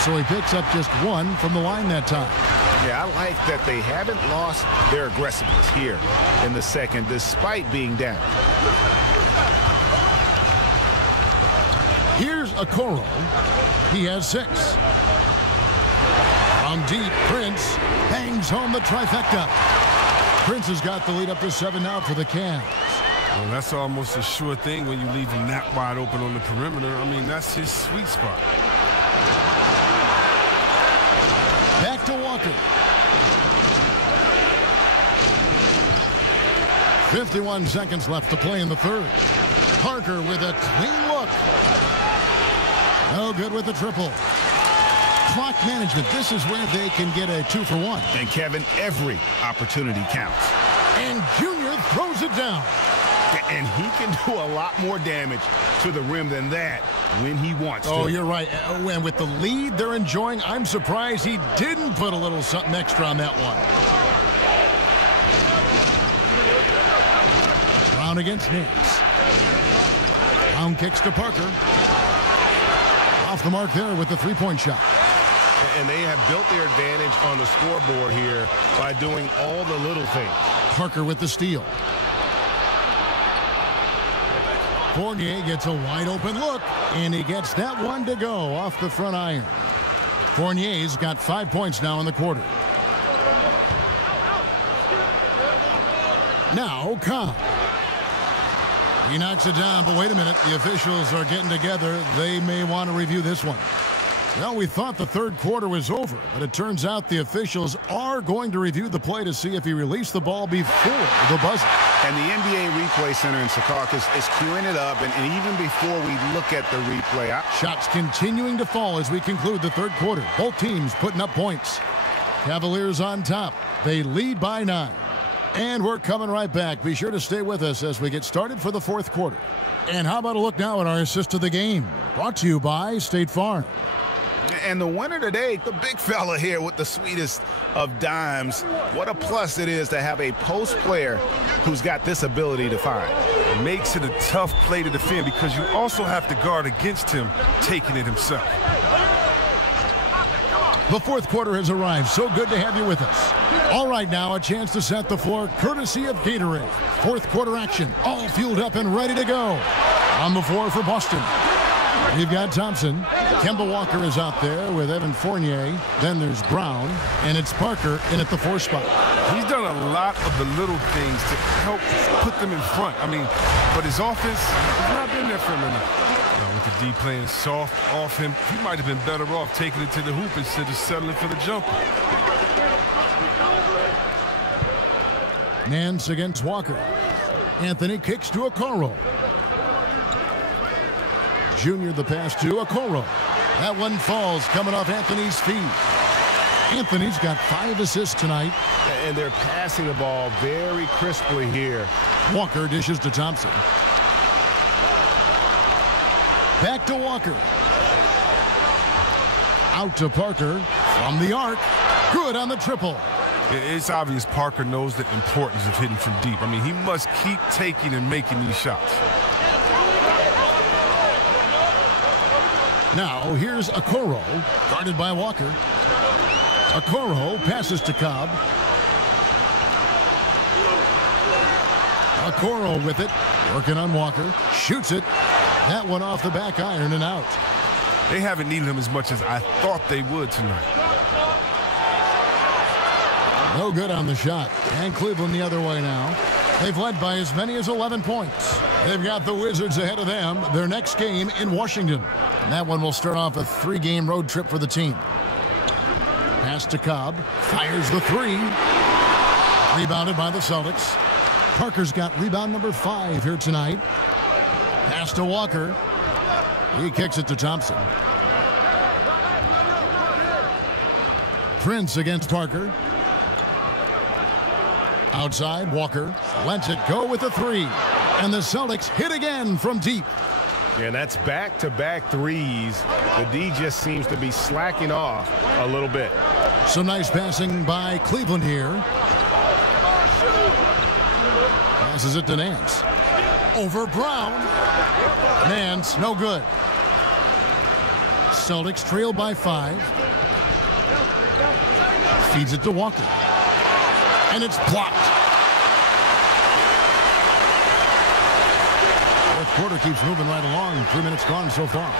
So he picks up just 1 from the line that time. Yeah, I like that they haven't lost their aggressiveness here in the second, despite being down. Here's Okoro. He has 6. From deep, Prince bangs home the trifecta. Prince has got the lead up to 7 now for the Cavs. Well, that's almost a sure thing when you leave him that wide open on the perimeter. I mean, that's his sweet spot. Back to Walker. 51 seconds left to play in the third. Parker with a clean look. No good with the triple. Clock management. This is where they can get a 2-for-1. And Kevin, every opportunity counts. And Junior throws it down. And he can do a lot more damage to the rim than that when he wants to. Oh, you're right. And with the lead they're enjoying, I'm surprised he didn't put a little something extra on that one. Brown against Nance. Brown kicks to Parker. Off the mark there with the three-point shot. And they have built their advantage on the scoreboard here by doing all the little things. Parker with the steal. Fournier gets a wide open look, and he gets that one to go off the front iron. Fournier's got 5 points now in the quarter. Now Cobb. He knocks it down, but wait a minute. The officials are getting together. They may want to review this one. Well, we thought the third quarter was over, but it turns out the officials are going to review the play to see if he released the ball before the buzzer. And the NBA Replay Center in Secaucus is queuing it up, and even before we look at the replay. Shots continuing to fall as we conclude the third quarter. Both teams putting up points. Cavaliers on top. They lead by 9. And we're coming right back. Be sure to stay with us as we get started for the fourth quarter. And how about a look now at our assist of the game? Brought to you by State Farm. And the winner today, the big fella here with the sweetest of dimes. What a plus it is to have a post player who's got this ability to find. It makes it a tough play to defend because you also have to guard against him taking it himself. The fourth quarter has arrived. So good to have you with us. All right, now a chance to set the floor courtesy of Gatorade. Fourth quarter action, all fueled up and ready to go. On the floor for Boston, we've got Thompson. Kemba Walker is out there with Evan Fournier. Then there's Brown, and it's Parker in at the 4 spot. He's done a lot of the little things to help put them in front. I mean, but his offense has not been there for him enough. With the D playing soft off him, he might have been better off taking it to the hoop instead of settling for the jumper. Nance against Walker. Anthony kicks to Okoro. Junior the pass to Okoro. That one falls coming off Anthony's feet. Anthony's got 5 assists tonight. And they're passing the ball very crisply here. Walker dishes to Thompson. Back to Walker. Out to Parker from the arc. Good on the triple. It's obvious Parker knows the importance of hitting from deep. I mean, he must keep taking and making these shots. Now, here's Okoro, guarded by Walker. Okoro passes to Cobb. Okoro with it, working on Walker, shoots it. That one off the back iron and out. They haven't needed him as much as I thought they would tonight. No good on the shot. And Cleveland the other way now. They've led by as many as 11 points. They've got the Wizards ahead of them. Their next game in Washington. And that one will start off a 3-game road trip for the team. Pass to Cobb. Fires the 3. Rebounded by the Celtics. Parker's got rebound number 5 here tonight. Pass to Walker. He kicks it to Thompson. Prince against Parker. Outside, Walker lets it go with a 3. And the Celtics hit again from deep. And that's back-to-back threes. The D just seems to be slacking off a little bit. Some nice passing by Cleveland here. Passes it to Nance. Over Brown. Nance, no good. Celtics trail by 5. Feeds it to Walker. And it's blocked. Fourth quarter keeps moving right along. 3 minutes gone so far.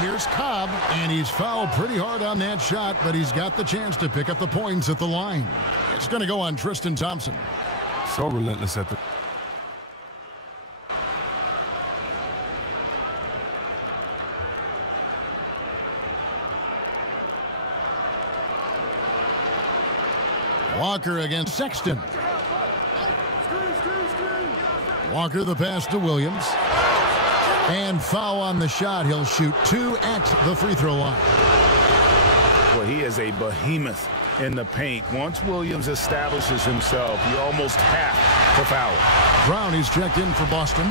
Here's Cobb, and he's fouled pretty hard on that shot, but he's got the chance to pick up the points at the line. It's going to go on Tristan Thompson. So relentless at the... Walker against Sexton. Walker the pass to Williams. And foul on the shot. He'll shoot 2 at the free throw line. Well, he is a behemoth in the paint. Once Williams establishes himself, you almost have to foul him. Brown is checked in for Boston.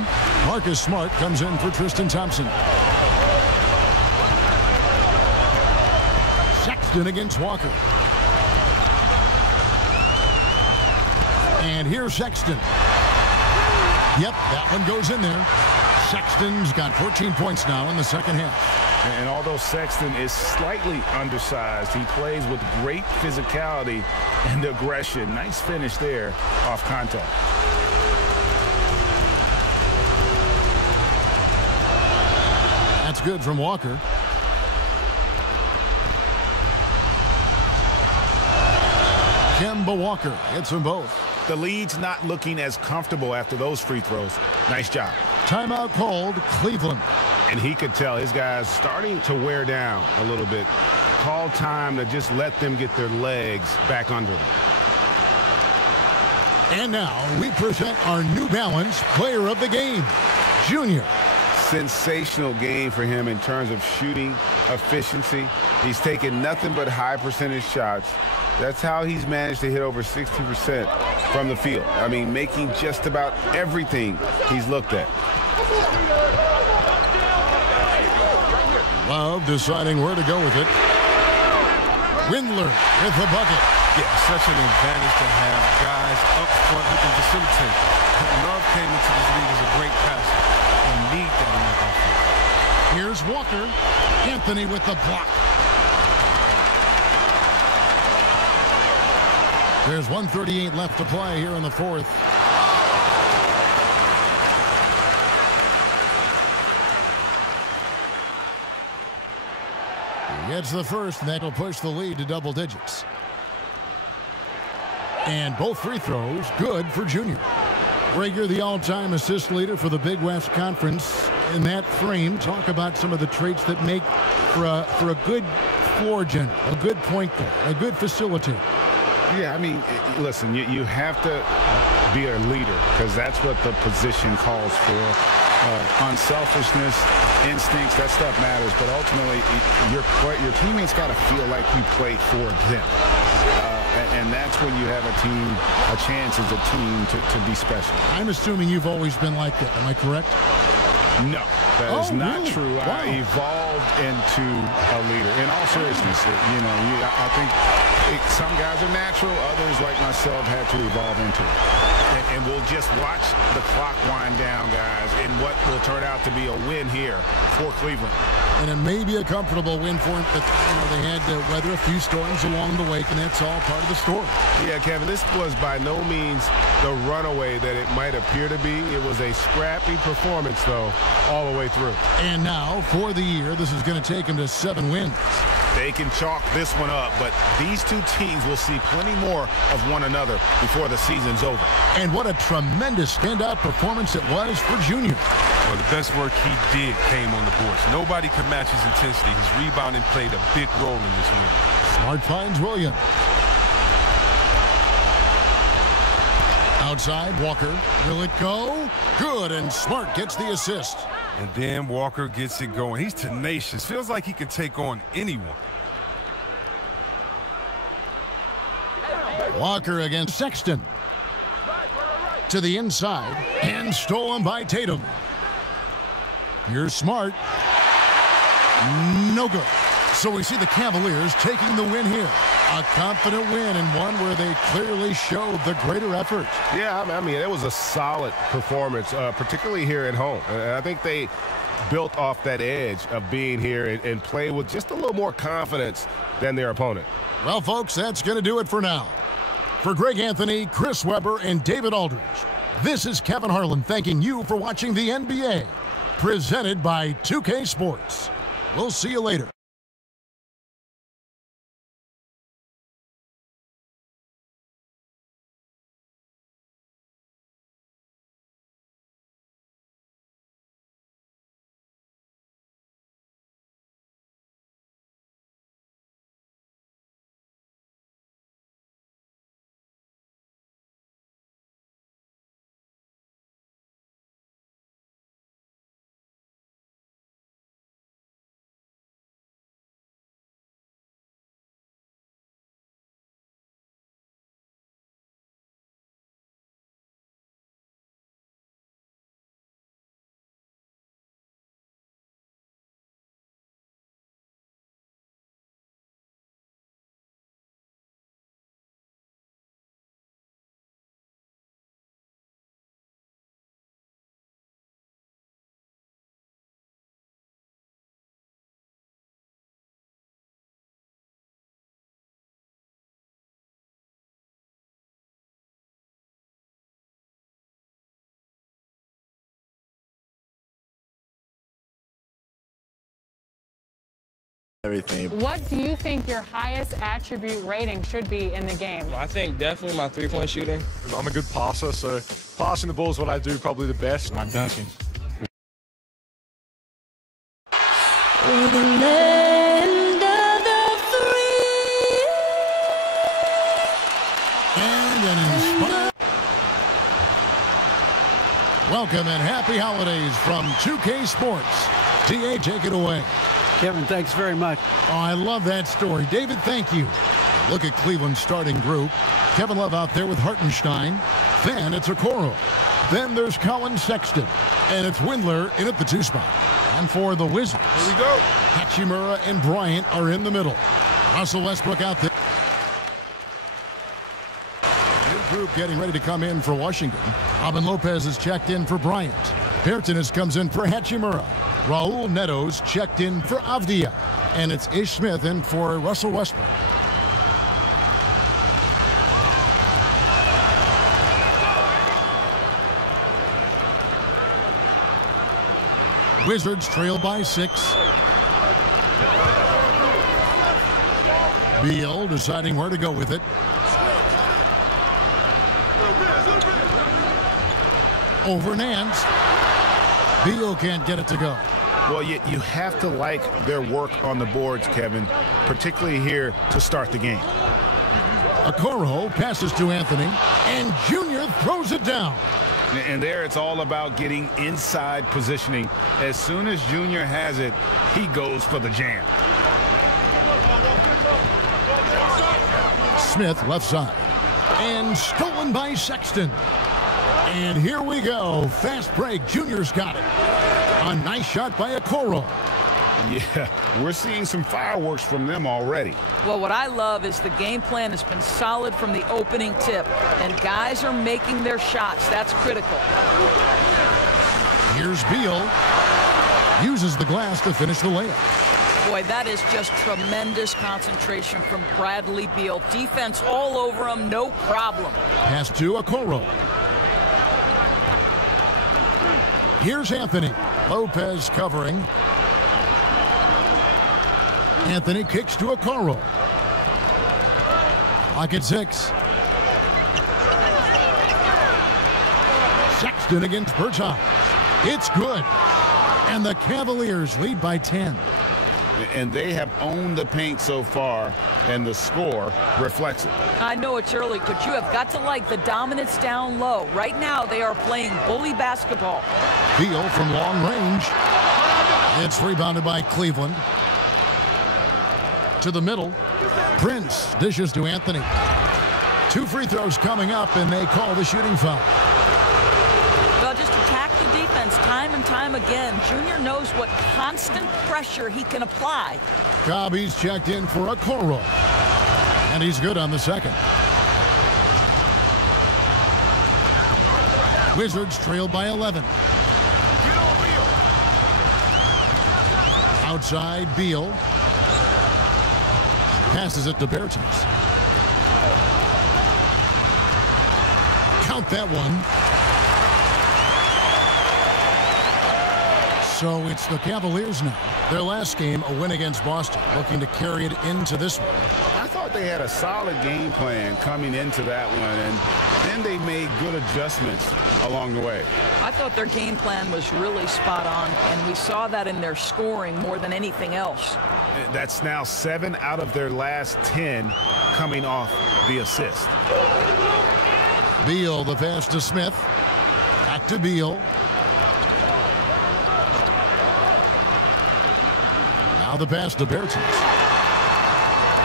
Marcus Smart comes in for Tristan Thompson. Sexton against Walker. And here's Sexton. Yep, that one goes in there. Sexton's got 14 points now in the second half. And although Sexton is slightly undersized, he plays with great physicality and aggression. Nice finish there off contact. That's good from Walker. Kemba Walker hits them both. The lead's not looking as comfortable after those free throws. Nice job. Timeout called, Cleveland. And he could tell his guys starting to wear down a little bit. Call time to just let them get their legs back under them. And now we present our New Balance Player of the Game, Junior. Sensational game for him in terms of shooting efficiency. He's taken nothing but high percentage shots. That's how he's managed to hit over 60% from the field. I mean, making just about everything he's looked at. Love deciding where to go with it. Windler with the bucket. Yeah, such an advantage to have guys up front who can facilitate. Love came into this league as a great passer. You need that in your offense. Here's Walker. Anthony with the block. There's 1:38 left to play here in the fourth. He gets the first, and that'll push the lead to double digits. And both free throws good for Junior. Rager, the all-time assist leader for the Big West Conference. In that frame, talk about some of the traits that make for a good floor general, a good point guard, a good facilitator. Yeah, I mean, listen, you have to be a leader because that's what the position calls for. Unselfishness, instincts, that stuff matters. But ultimately, your teammates got to feel like you play for them. And that's when you have a chance as a team to be special. I'm assuming you've always been like that. Am I correct? No, that is not really? true. Wow. I evolved into a leader. In all seriousness, I think some guys are natural. Others, like myself, had to evolve into it. And we'll just watch the clock wind down, guys, in what will turn out to be a win here for Cleveland. And it may be a comfortable win for them, but they had to weather a few storms along the way, and that's all part of the story. Yeah, Kevin, this was by no means the runaway that it might appear to be. It was a scrappy performance, though, all the way through. And now, for the year, this is going to take them to 7 wins. They can chalk this one up, but these two teams will see plenty more of one another before the season's over. And what a tremendous standout performance it was for Junior. Well, the best work he did came on the boards. Nobody could match his intensity. His rebounding played a big role in this win. Smart finds Williams. Outside, Walker. Will it go? Good, and Smart gets the assist. And then Walker gets it going. He's tenacious. Feels like he can take on anyone. Walker against Sexton. To the inside, and stolen by Tatum. Here's Smart. No good. So we see the Cavaliers taking the win here. A confident win and one where they clearly showed the greater effort. Yeah, I mean, it was a solid performance, particularly here at home. And I think they built off that edge of being here and play with just a little more confidence than their opponent. Well, folks, that's going to do it for now. For Greg Anthony, Chris Webber, and David Aldridge, this is Kevin Harlan thanking you for watching the NBA, presented by 2K Sports. We'll see you later. Everything. What do you think your highest attribute rating should be in the game? I think definitely my three-point shooting. I'm a good passer, so passing the ball is what I do probably the best. My dunking. We're the land of the free. And an inspired. Welcome and happy holidays from 2K Sports. TA, take it away. Kevin, thanks very much. Oh, I love that story. David, thank you. Look at Cleveland's starting group. Kevin Love out there with Hartenstein. Then it's Okoro. Then there's Colin Sexton. And it's Windler in at the 2 spot. And for the Wizards, here we go. Hachimura and Bryant are in the middle. Russell Westbrook out there. New group getting ready to come in for Washington. Robin Lopez is checked in for Bryant. Peartonis comes in for Hachimura. Raul Neto's checked in for Avdia. And it's Ish Smith in for Russell Westbrook. Wizards trail by 6. Beal deciding where to go with it. Over Nance. Beal can't get it to go. Well, you have to like their work on the boards, Kevin, particularly here to start the game. Okoro passes to Anthony, and Junior throws it down. And there it's all about getting inside positioning. As soon as Junior has it, he goes for the jam. Smith left side. And stolen by Sexton. And here we go. Fast break. Junior's got it. A nice shot by Okoro. Yeah, we're seeing some fireworks from them already. Well, what I love is the game plan has been solid from the opening tip, and guys are making their shots. That's critical. Here's Beal. Uses the glass to finish the layup. Boy, that is just tremendous concentration from Bradley Beal. Defense all over him, no problem. Pass to Okoro. Here's Anthony. Lopez covering. Anthony kicks to Okoro. Lock at 6. Sexton against Bertans. It's good. And the Cavaliers lead by 10. And they have owned the paint so far, and the score reflects it. I know it's early, but you have got to like the dominance down low. Right now, they are playing bully basketball. Beal from long range. It's rebounded by Cleveland. To the middle. Prince dishes to Anthony. 2 free throws coming up, and they call the shooting foul. Well, just attack the defense time and time again. Junior knows what constant pressure he can apply. Cobb, he's checked in for a Okoro. And he's good on the second. Wizards trail by 11. Outside, Beal. Passes it to Bertans. Count that one. So it's the Cavaliers now. Their last game, a win against Boston, looking to carry it into this one. I thought they had a solid game plan coming into that one, and then they made good adjustments along the way. I thought their game plan was really spot on, and we saw that in their scoring more than anything else. That's now 7 out of their last 10 coming off the assist. Beal, the pass to Smith. Back to Beal. Now the pass to Bertans.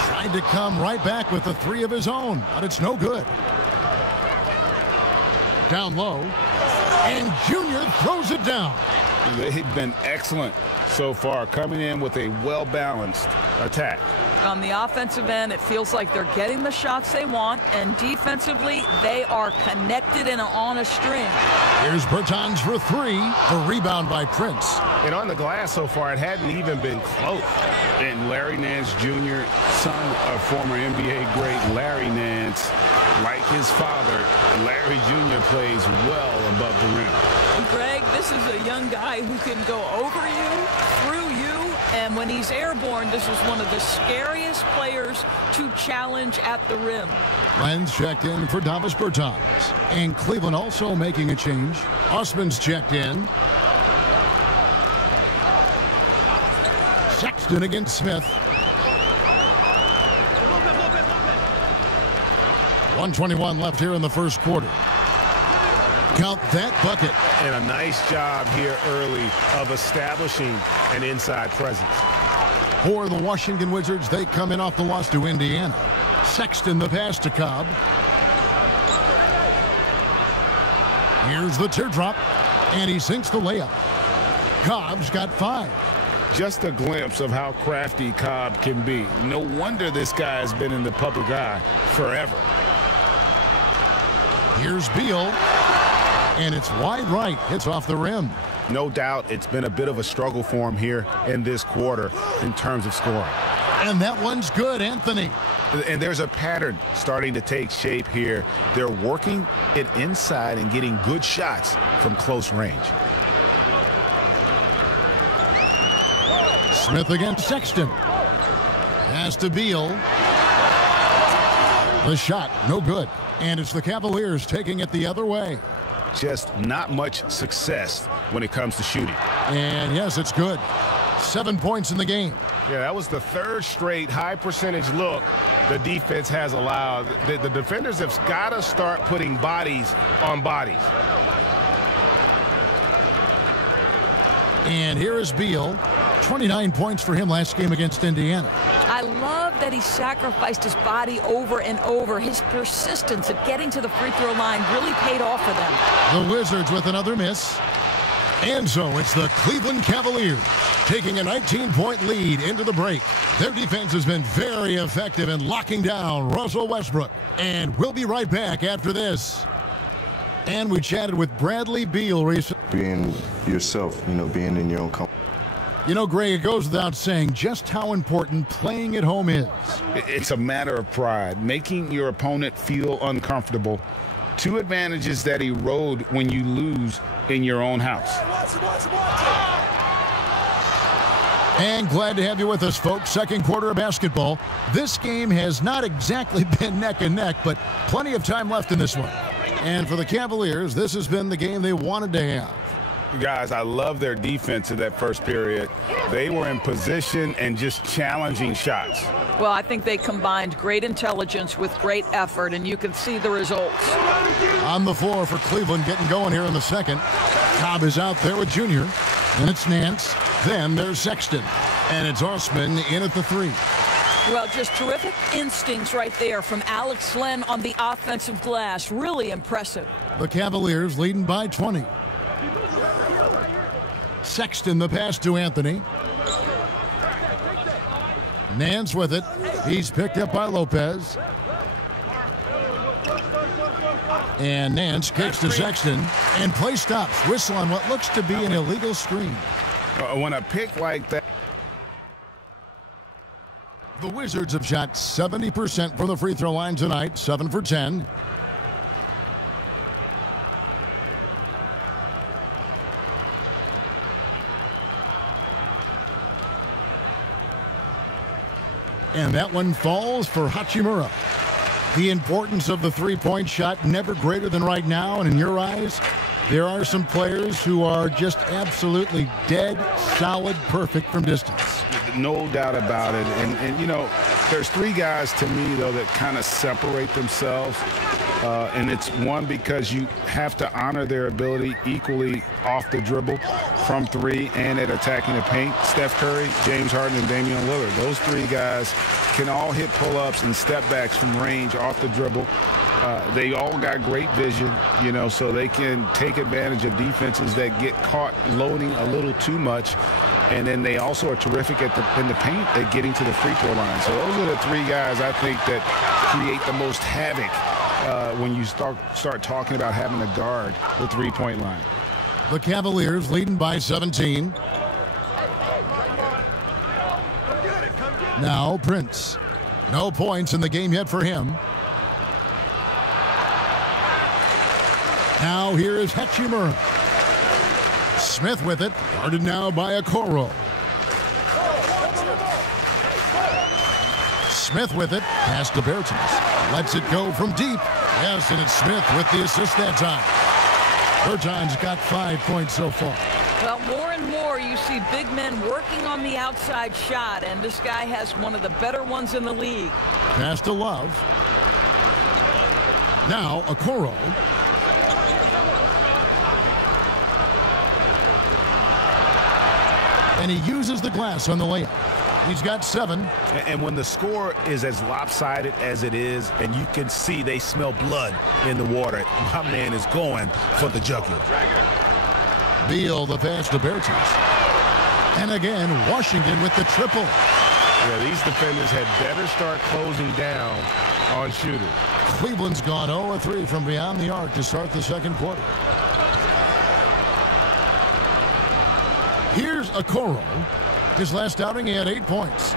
Tried to come right back with the three of his own, but it's no good. Down low, and Junior throws it down. They've been excellent so far, coming in with a well-balanced attack. On the offensive end, it feels like they're getting the shots they want, and defensively, they are connected and on a string. Here's Bertans for three. The rebound by Prince. And on the glass so far, it hadn't even been close. And Larry Nance Jr., son of former NBA great Larry Nance, like his father, Larry Jr. plays well above the rim. Greg, this is a young guy who can go over you, through you, and when he's airborne, this is one of the scariest players to challenge at the rim. Lenz checked in for Davis Bertans. And Cleveland also making a change. Osman's checked in. Sexton against Smith. 1:21 left here in the first quarter. Count that bucket. And a nice job here early of establishing an inside presence. For the Washington Wizards, they come in off the loss to Indiana. Sexton the pass to Cobb. Here's the teardrop, and he sinks the layup. Cobb's got 5. Just a glimpse of how crafty Cobb can be. No wonder this guy has been in the public eye forever. Here's Beal, and it's wide right. It's off the rim. No doubt it's been a bit of a struggle for him here in this quarter in terms of scoring. And that one's good, Anthony. And there's a pattern starting to take shape here. They're working it inside and getting good shots from close range. Smith against Sexton. Pass to Beal. The shot, no good. And it's the Cavaliers taking it the other way. Just not much success when it comes to shooting. And yes, it's good. 7 points in the game. Yeah, that was the third straight high percentage look the defense has allowed. The defenders have got to start putting bodies on bodies. And here is Beal. 29 points for him last game against Indiana. I love that he sacrificed his body over and over. His persistence at getting to the free throw line really paid off for them. The Wizards with another miss. And so it's the Cleveland Cavaliers taking a 19-point lead into the break. Their defense has been very effective in locking down Russell Westbrook. And we'll be right back after this. And we chatted with Bradley Beal recently. Being yourself, being in your own company. Greg, it goes without saying just how important playing at home is. It's a matter of pride, making your opponent feel uncomfortable. 2 advantages that erode when you lose in your own house. And glad to have you with us, folks. Second quarter of basketball. This game has not exactly been neck and neck, but plenty of time left in this one. And for the Cavaliers, this has been the game they wanted to have. Guys, I love their defense in that first period. They were in position and just challenging shots. Well, I think they combined great intelligence with great effort, and you can see the results. On the floor for Cleveland, getting going here in the second. Cobb is out there with Junior. Then it's Nance. Then there's Sexton. And it's Osman in at the 3. Well, just terrific instincts right there from Alex Len on the offensive glass. Really impressive. The Cavaliers leading by 20. Sexton the pass to Anthony. Nance with it. He's picked up by Lopez. And Nance kicks to Sexton. And play stops. Whistle on what looks to be an illegal screen. When a pick like that. The Wizards have shot 70% from the free throw line tonight. 7 for 10. And that one falls for Hachimura. The importance of the three-point shot never greater than right now. And in your eyes, there are some players who are just absolutely dead, solid, perfect from distance. No doubt about it. And you know, there's three guys to me, though, that kind of separate themselves. And it's one, because you have to honor their ability equally off the dribble, from three, and at attacking the paint. Steph Curry, James Harden, and Damian Lillard. Those three guys can all hit pull-ups and step backs from range off the dribble. They all got great vision, you know, so they can take advantage of defenses that get caught loading a little too much. And then they also are terrific in the paint at getting to the free throw line. So those are the three guys I think that create the most havoc when you start talking about having a guard the three-point line. The Cavaliers leading by 17. Now Prince. No points in the game yet for him. Now here is Hachimura. Smith with it. Guarded now by Okoro. Smith with it. Pass to Bertans. Lets it go from deep. Yes, and it's Smith with the assist that time. Bertans got 5 points so far. Well, more and more you see big men working on the outside shot, and this guy has one of the better ones in the league. Pass to Love. Now Okoro. And he uses the glass on the layup. He's got 7. And when the score is as lopsided as it is, and you can see they smell blood in the water, my man is going for the jugular. Beal the pass to Bertans. And again, Washington with the triple. Yeah, these defenders had better start closing down on shooters. Cleveland's gone 0-3 from beyond the arc to start the second quarter. Here's Okoro. His last outing, he had 8 points.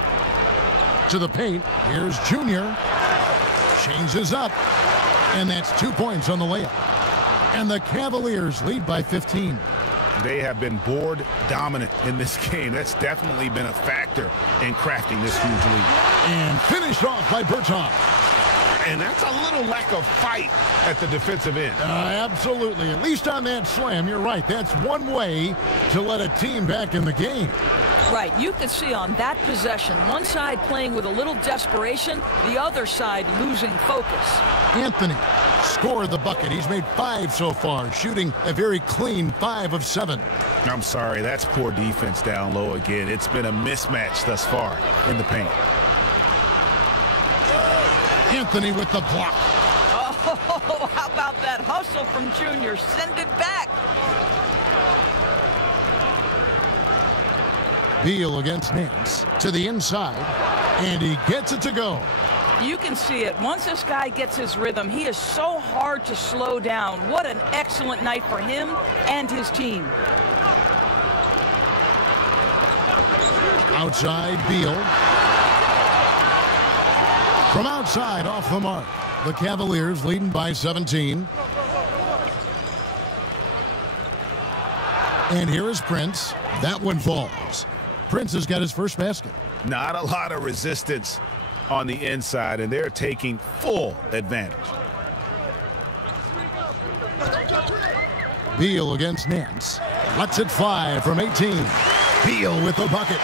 To the paint, here's Junior. Changes up. And that's 2 points on the layup. And the Cavaliers lead by 15. They have been board dominant in this game. That's definitely been a factor in crafting this huge lead. And finished off by Bertans. And that's a little lack of fight at the defensive end. Absolutely. At least on that slam, you're right. That's one way to let a team back in the game. Right. You can see on that possession, one side playing with a little desperation, the other side losing focus. Anthony scored the bucket. He's made 5 so far, shooting a very clean 5 of 7. I'm sorry. That's poor defense down low again. It's been a mismatch thus far in the paint. Anthony with the block. Oh, how about that hustle from Junior? Send it back. Beal against Nance to the inside, and he gets it to go. You can see it. Once this guy gets his rhythm, he is so hard to slow down. What an excellent night for him and his team. Outside, Beal. From outside, off the mark. The Cavaliers leading by 17. And here is Prince. That one falls. Prince has got his first basket. Not a lot of resistance on the inside, and they're taking full advantage. Beal against Nance. Lets it fly from 18. Beal with the bucket.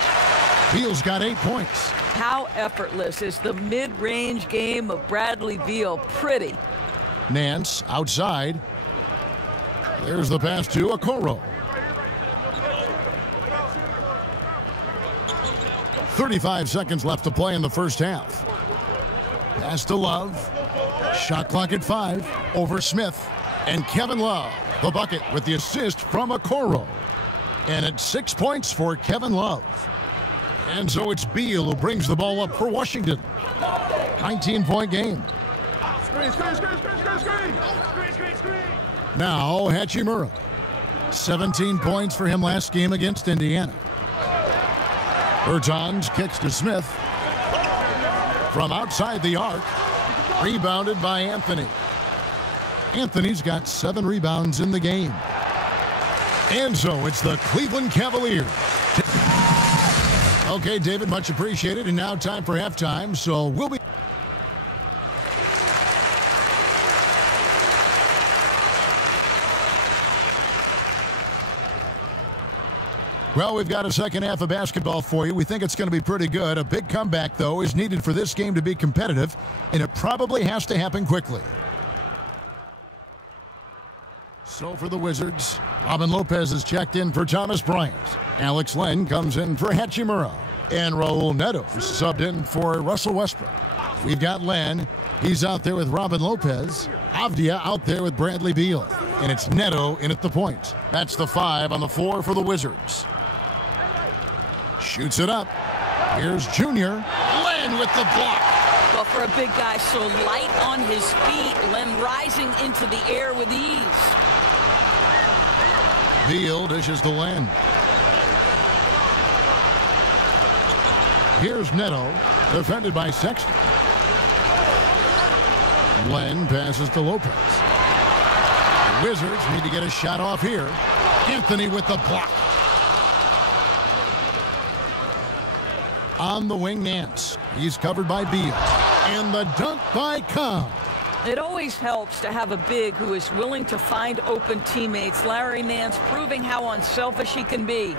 Beal's got 8 points. How effortless is the mid-range game of Bradley Beal? Pretty. Nance outside. There's the pass to Okoro. 35 seconds left to play in the first half. Pass to Love. Shot clock at 5. Over Smith. And Kevin Love, the bucket with the assist from Okoro. And it's 6 points for Kevin Love. And so it's Beal who brings the ball up for Washington. 19-point game. Now Hachimura. 17 points for him last game against Indiana. Bertans kicks to Smith. From outside the arc. Rebounded by Anthony. Anthony's got 7 rebounds in the game. And so it's the Cleveland Cavaliers. Okay, David, much appreciated. And now time for halftime. So we'll be... Well, we've got a second half of basketball for you. We think it's going to be pretty good. A big comeback, though, is needed for this game to be competitive, and it probably has to happen quickly. So for the Wizards, Robin Lopez is checked in for Thomas Bryant. Alex Len comes in for Hachimura. And Raul Neto is subbed in for Russell Westbrook. We've got Len. He's out there with Robin Lopez. Avdia out there with Bradley Beal. And it's Neto in at the point. That's the 5 on the floor for the Wizards. Shoots it up. Here's Junior. Len with the block. Well, for a big guy so light on his feet, Len rising into the air with ease. Beal dishes to Len. Here's Neto, defended by Sexton. Len passes to Lopez. The Wizards need to get a shot off here. Anthony with the block. On the wing, Nance. He's covered by Beal. And the dunk by Cobb. It always helps to have a big who is willing to find open teammates. Larry Nance proving how unselfish he can be.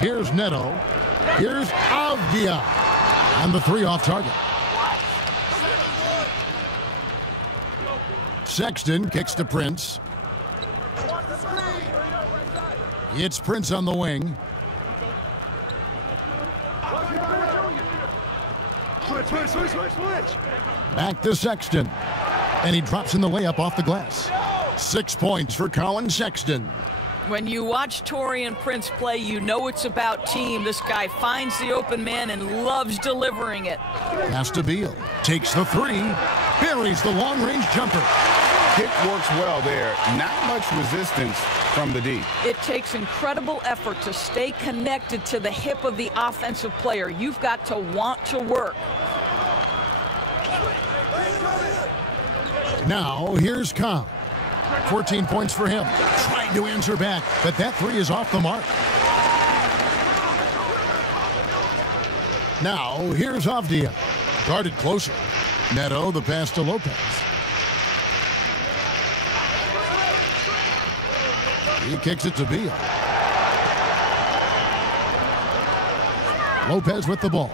Here's Neto. Here's Avdia. And the 3 off target. Sexton kicks to Prince. It's Prince on the wing. Back to Sexton. And he drops in the layup off the glass. 6 points for Colin Sexton. When you watch Taurean Prince play, you know it's about team. This guy finds the open man and loves delivering it. Pass to Beal. Takes the 3. Buries the long-range jumper. Kick works well there. Not much resistance from the D. It takes incredible effort to stay connected to the hip of the offensive player. You've got to want to work. Now, here's Cobb. 14 points for him. Trying to answer back, but that 3 is off the mark. Now, here's Avdia. Guarded closer. Neto, the pass to Lopez. He kicks it to Beal. Lopez with the ball.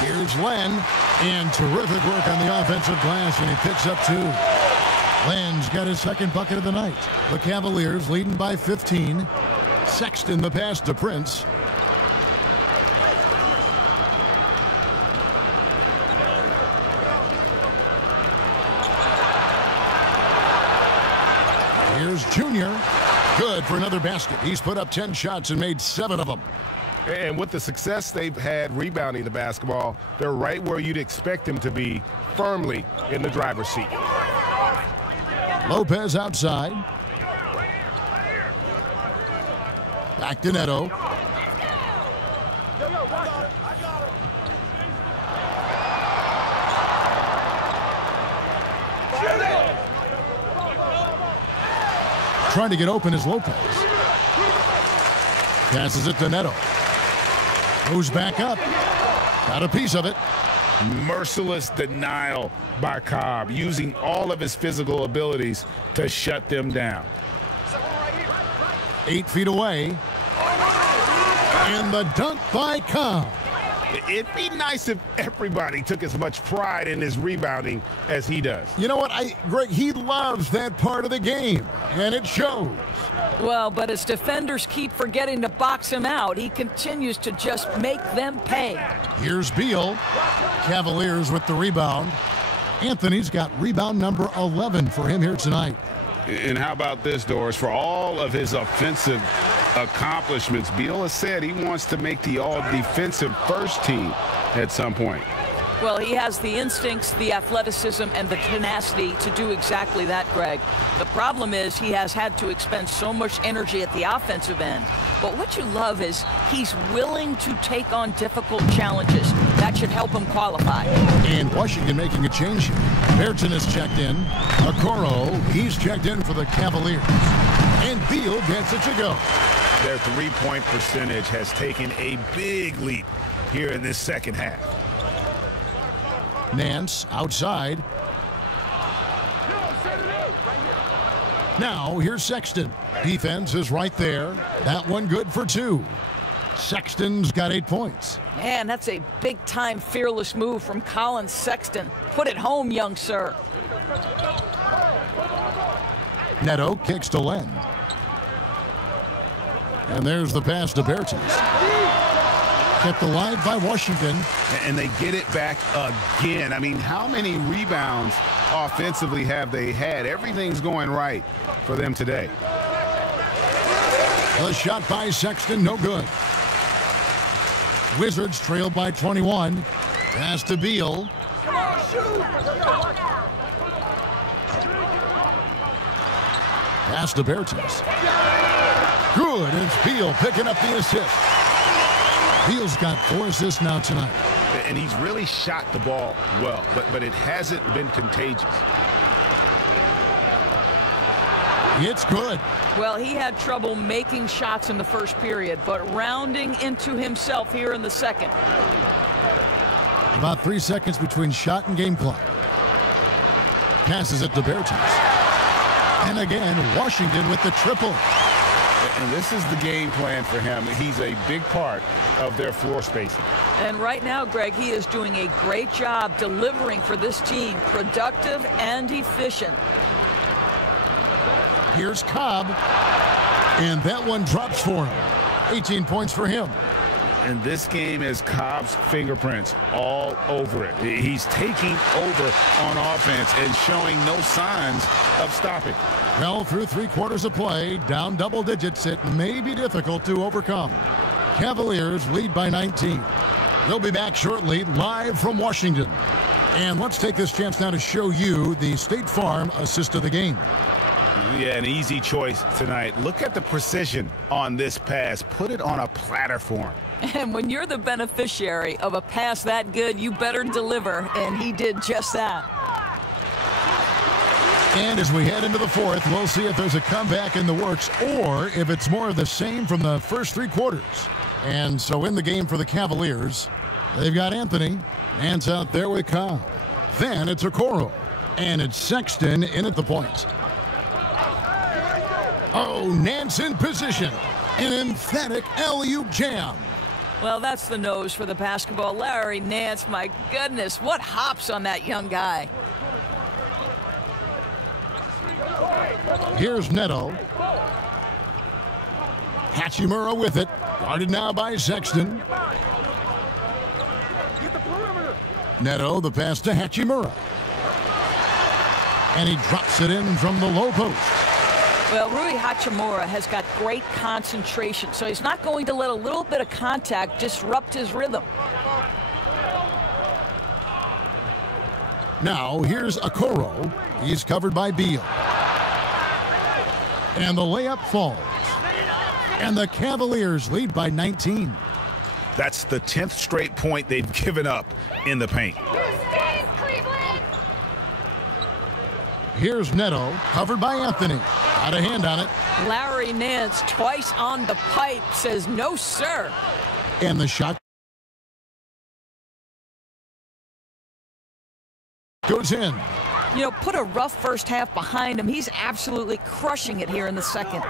Here's Len. And terrific work on the offensive glass, and he picks up 2. Len's got his second bucket of the night. The Cavaliers leading by 15. Sexton the pass to Prince. Here's Junior. Good for another basket. He's put up 10 shots and made 7 of them. And with the success they've had rebounding the basketball, they're right where you'd expect them to be, firmly in the driver's seat. Lopez outside. Back to Neto. Trying to get open is Lopez. Passes it to Neto. Moves back up. Got a piece of it. Merciless denial by Cobb, using all of his physical abilities to shut them down. 8 feet away. And the dunk by Cobb. It'd be nice if everybody took as much pride in his rebounding as he does. You know what, Greg, he loves that part of the game, and it shows. Well, but as defenders keep forgetting to box him out, he continues to just make them pay. Here's Beal. Cavaliers with the rebound. Anthony's got rebound number 11 for him here tonight. And how about this, Doris? For all of his offensive accomplishments, Beal has said he wants to make the all-defensive first team at some point. Well, he has the instincts, the athleticism, and the tenacity to do exactly that, Greg. The problem is he has had to expend so much energy at the offensive end. But what you love is he's willing to take on difficult challenges. That should help him qualify. And Washington making a change here. Berton has checked in. Okoro, he's checked in for the Cavaliers. And Beal gets it to go. Their three-point percentage has taken a big leap here in this second half. Nance outside. Now here's Sexton. Defense is right there. That one good for 2. Sexton's got 8 points. Man, that's a big-time fearless move from Colin Sexton. Put it home, young sir. Neto kicks to Len. And there's the pass to Bertens. Kept alive by Washington. And they get it back again. I mean, how many rebounds offensively have they had? Everything's going right for them today. The shot by Sexton, no good. Wizards trail by 21. Pass to Beal. Pass to Bertens. Good, it's Beal picking up the assist. Beal's got 4 assists now tonight. And he's really shot the ball well, but it hasn't been contagious. It's good. Well, he had trouble making shots in the first period, but rounding into himself here in the second. About 3 seconds between shot and game clock. Passes it to Bertens. And again, Washington with the triple. And this is the game plan for him. He's a big part of their floor spacing. And right now, Greg, he is doing a great job delivering for this team, productive and efficient. Here's Cobb. And that one drops for him. 18 points for him. And this game is Cobb's fingerprints all over it. He's taking over on offense and showing no signs of stopping. Well, through 3 quarters of play, down double digits, it may be difficult to overcome. Cavaliers lead by 19. They'll be back shortly, live from Washington. And let's take this chance now to show you the State Farm assist of the game. Yeah, an easy choice tonight. Look at the precision on this pass. Put it on a platter for him. And when you're the beneficiary of a pass that good, you better deliver, and he did just that. And as we head into the 4th, we'll see if there's a comeback in the works or if it's more of the same from the first 3 quarters. And so in the game for the Cavaliers, they've got Anthony. Nance out there with Cobb. Then it's Okoro. And it's Sexton in at the point. Oh, Nance in position. An emphatic alley-oop jam. Well, that's the nose for the basketball. Larry Nance, my goodness, what hops on that young guy. Here's Neto. Hachimura with it. Guarded now by Sexton. Neto, the pass to Hachimura. And he drops it in from the low post. Well, Rui Hachimura has got great concentration, so he's not going to let a little bit of contact disrupt his rhythm. Now, here's Okoro. He's covered by Beal. And the layup falls. And the Cavaliers lead by 19. That's the 10th straight point they've given up in the paint. Here's Neto, covered by Anthony. Got a hand on it. Larry Nance, twice on the pipe, says no, sir. And the shot goes in. You know, put a rough first half behind him. He's absolutely crushing it here in the second.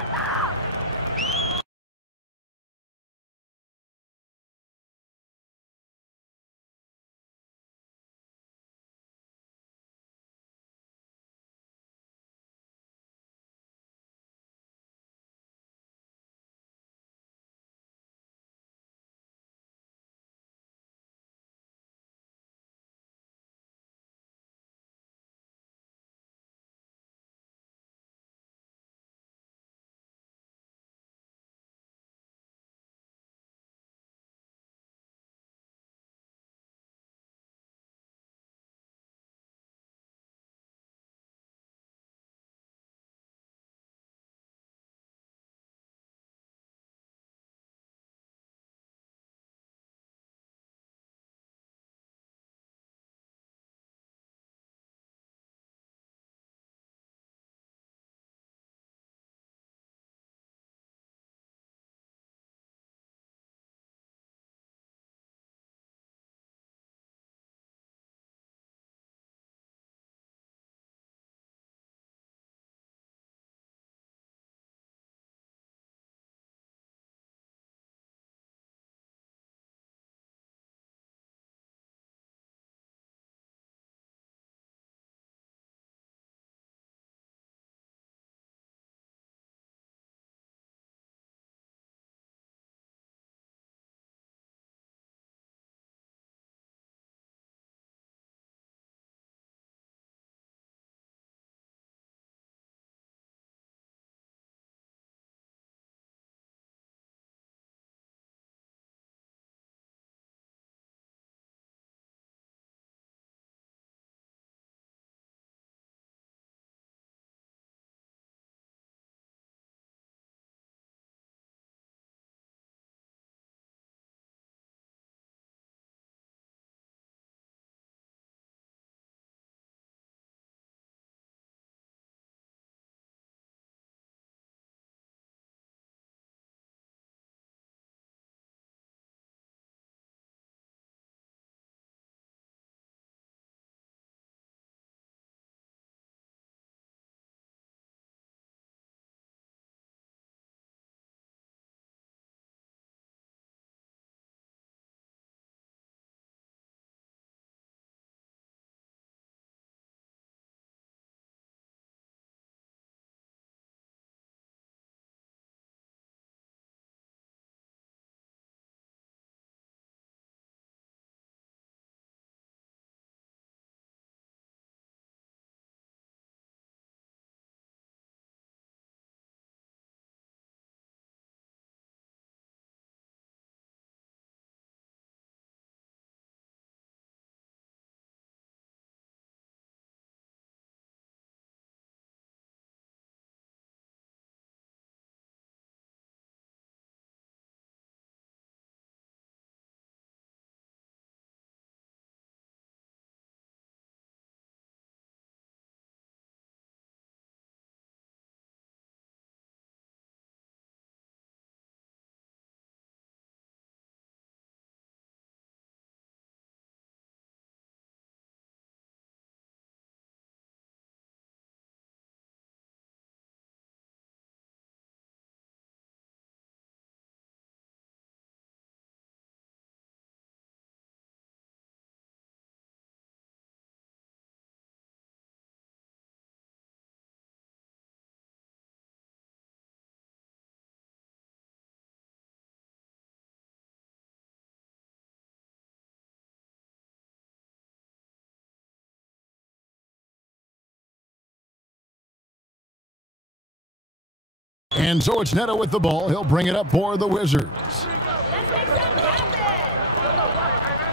And so it's Neto with the ball. He'll bring it up for the Wizards.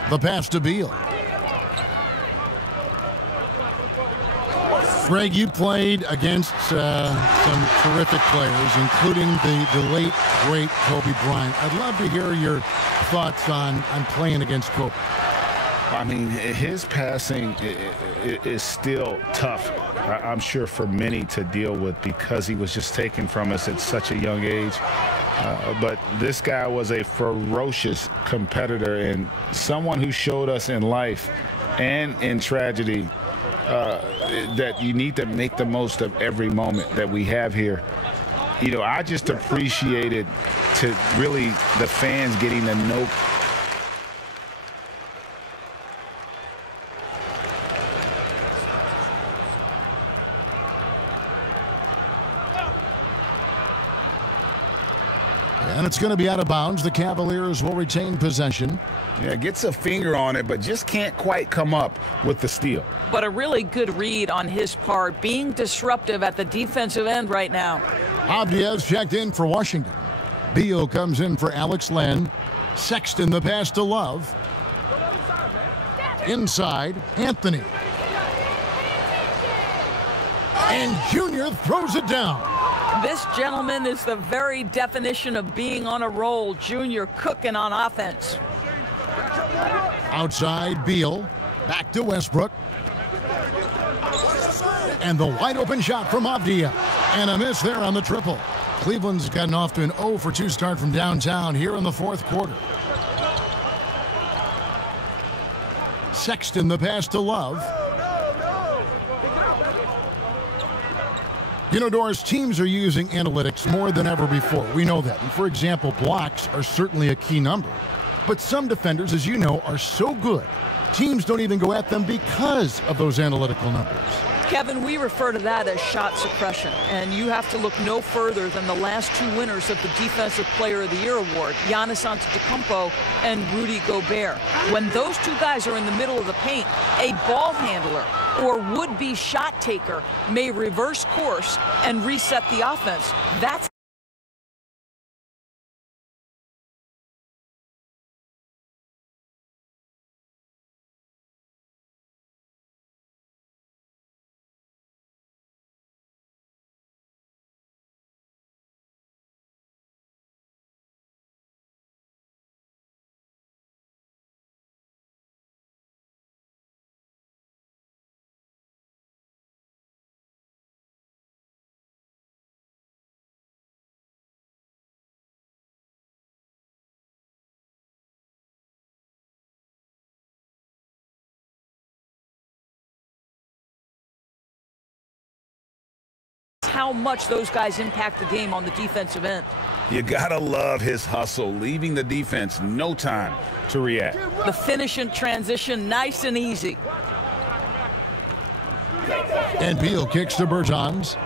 The pass to Beal. Greg, you played against some terrific players, including the late, great Kobe Bryant. I'd love to hear your thoughts on playing against Kobe. I mean, his passing is still tough, I'm sure, for many to deal with because he was just taken from us at such a young age. But this guy was a ferocious competitor and someone who showed us in life and in tragedy that you need to make the most of every moment that we have here. You know, I just appreciated to really the fans getting to know. And it's going to be out of bounds. The Cavaliers will retain possession. Yeah, gets a finger on it, but just can't quite come up with the steal. But a really good read on his part, being disruptive at the defensive end right now. Avdia's checked in for Washington. Beal comes in for Alex Len. Sexton the pass to Love. Inside, Anthony. And Junior throws it down. This gentleman is the very definition of being on a roll. Junior cooking on offense. Outside, Beal. Back to Westbrook. And the wide open shot from Avdia. And a miss there on the triple. Cleveland's gotten off to an 0 for 2 start from downtown here in the fourth quarter. Sexton the pass to Love. You know, Doris, teams are using analytics more than ever before. We know that. And for example, blocks are certainly a key number. But some defenders, as you know, are so good, teams don't even go at them because of those analytical numbers. Kevin, we refer to that as shot suppression, and you have to look no further than the last 2 winners of the Defensive Player of the Year award, Giannis Antetokounmpo and Rudy Gobert. When those 2 guys are in the middle of the paint, a ball handler or would-be shot taker may reverse course and reset the offense. That's how much those guys impact the game on the defensive end. You gotta love his hustle, leaving the defense no time to react. The finish and transition, nice and easy. And Beal kicks to Bertans.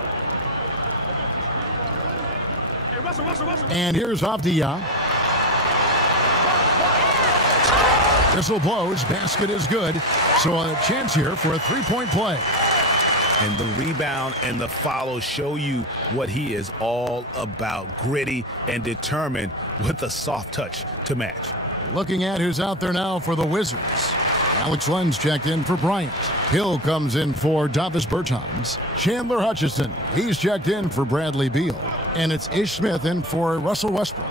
And here's Avdia. Whistle blows, basket is good. So a chance here for a 3-point play. And the rebound and the follow show you what he is all about. Gritty and determined with a soft touch to match. Looking at who's out there now for the Wizards. Alex Len's checked in for Bryant. Hill comes in for Davis Bertans. Chandler Hutchison, he's checked in for Bradley Beal. And it's Ish Smith in for Russell Westbrook.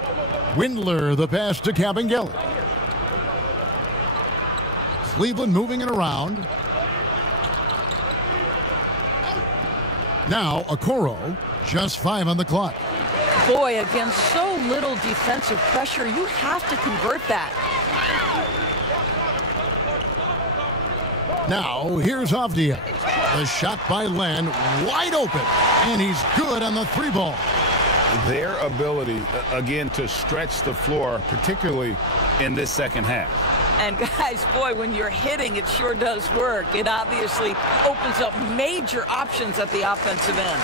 Windler the pass to Kabengele. Cleveland moving it around. Now, Okoro, just 5 on the clock. Boy, against so little defensive pressure, you have to convert that. Now, here's Avdia. The shot by Len, wide open, and he's good on the 3-ball. Their ability, again, to stretch the floor, particularly in this second half. And guys, boy, when you're hitting, it sure does work. It obviously opens up major options at the offensive end.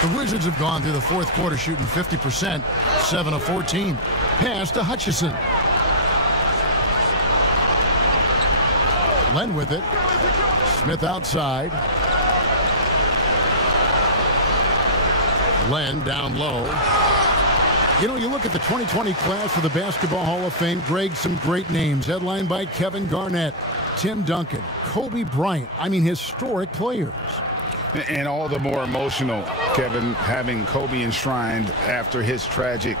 The Wizards have gone through the fourth quarter shooting 50%, 7 of 14. Pass to Hutchison. Len with it. Smith outside. Len down low. You know, you look at the 2020 class for the Basketball Hall of Fame, Greg, some great names, headlined by Kevin Garnett, Tim Duncan, Kobe Bryant. I mean, historic players. And all the more emotional, Kevin, having Kobe enshrined after his tragic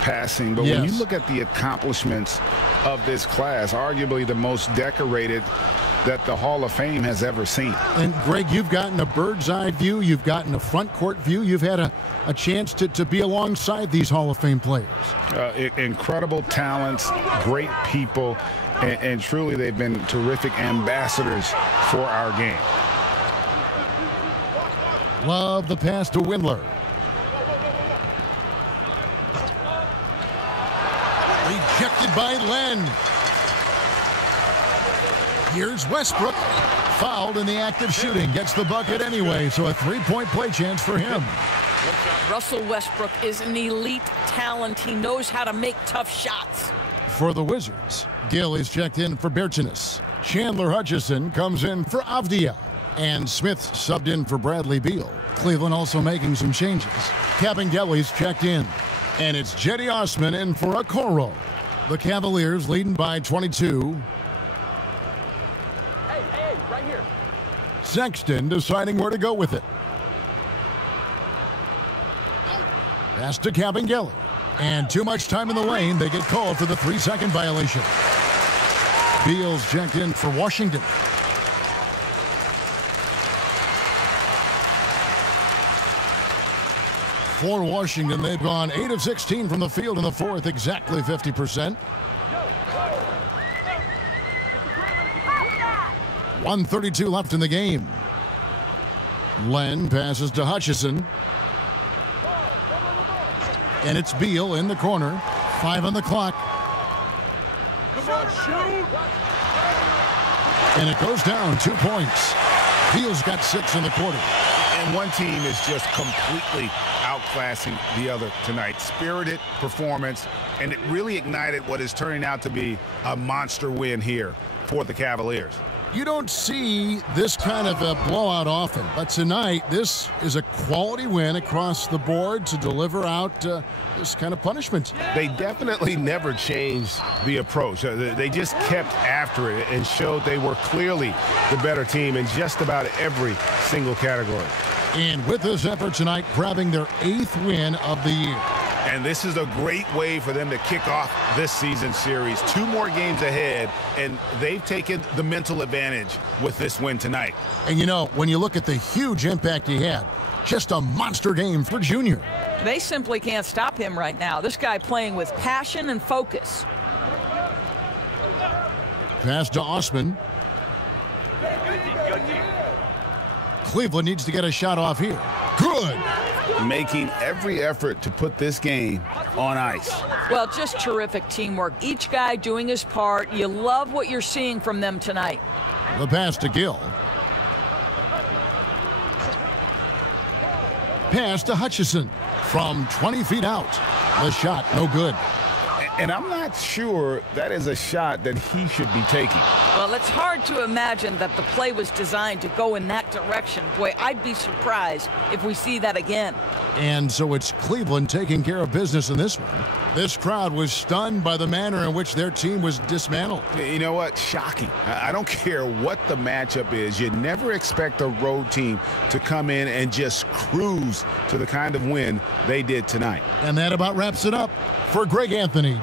passing. But when you look at the accomplishments of this class, arguably the most decorated that the Hall of Fame has ever seen. And Greg, you've gotten a bird's eye view. You've gotten a front court view. You've had a chance to be alongside these Hall of Fame players. Incredible talents, great people, and truly they've been terrific ambassadors for our game. Love the pass to Windler. Rejected by Len. Here's Westbrook. Fouled in the act of shooting. Gets the bucket anyway, so a three-point play chance for him. Russell Westbrook is an elite talent. He knows how to make tough shots. For the Wizards, Gill is checked in for Bertinus. Chandler Hutchison comes in for Avdia. And Smith subbed in for Bradley Beal. Cleveland also making some changes. Kabengele's checked in. And it's Jetty Osman in for Okoro. The Cavaliers leading by 22. Hey, right here. Sexton deciding where to go with it. Pass to Kabengele. And too much time in the lane. They get called for the 3-second violation. Beal's checked in for Washington. For Washington, they've gone 8 of 16 from the field in the fourth, exactly 50%. 1:32 left in the game. Len passes to Hutchison. And it's Beal in the corner. 5 on the clock. Come on, shoot! And it goes down 2 points. Beal's got 6 in the quarter. And one team is just completely outclassing the other tonight. Spirited performance, and it really ignited what is turning out to be a monster win here for the Cavaliers. You don't see this kind of a blowout often, but tonight this is a quality win across the board to deliver out this kind of punishment. They definitely never changed the approach. They just kept after it and showed they were clearly the better team in just about every single category. And with this effort tonight, grabbing their 8th win of the year. And this is a great way for them to kick off this season series. 2 more games ahead, and they've taken the mental advantage with this win tonight. And you know, when you look at the huge impact he had, just a monster game for Junior. They simply can't stop him right now. This guy playing with passion and focus. Pass to Osman. Cleveland needs to get a shot off here. Good. Making every effort to put this game on ice. Well, just terrific teamwork. Each guy doing his part. You love what you're seeing from them tonight. The pass to Gill. Pass to Hutchison from 20 feet out. The shot, no good. And I'm not sure that is a shot that he should be taking. Well, it's hard to imagine that the play was designed to go in that direction. Boy, I'd be surprised if we see that again. And so it's Cleveland taking care of business in this one. This crowd was stunned by the manner in which their team was dismantled. You know what? Shocking. I don't care what the matchup is. You never expect a road team to come in and just cruise to the kind of win they did tonight. And that about wraps it up. For Greg Anthony,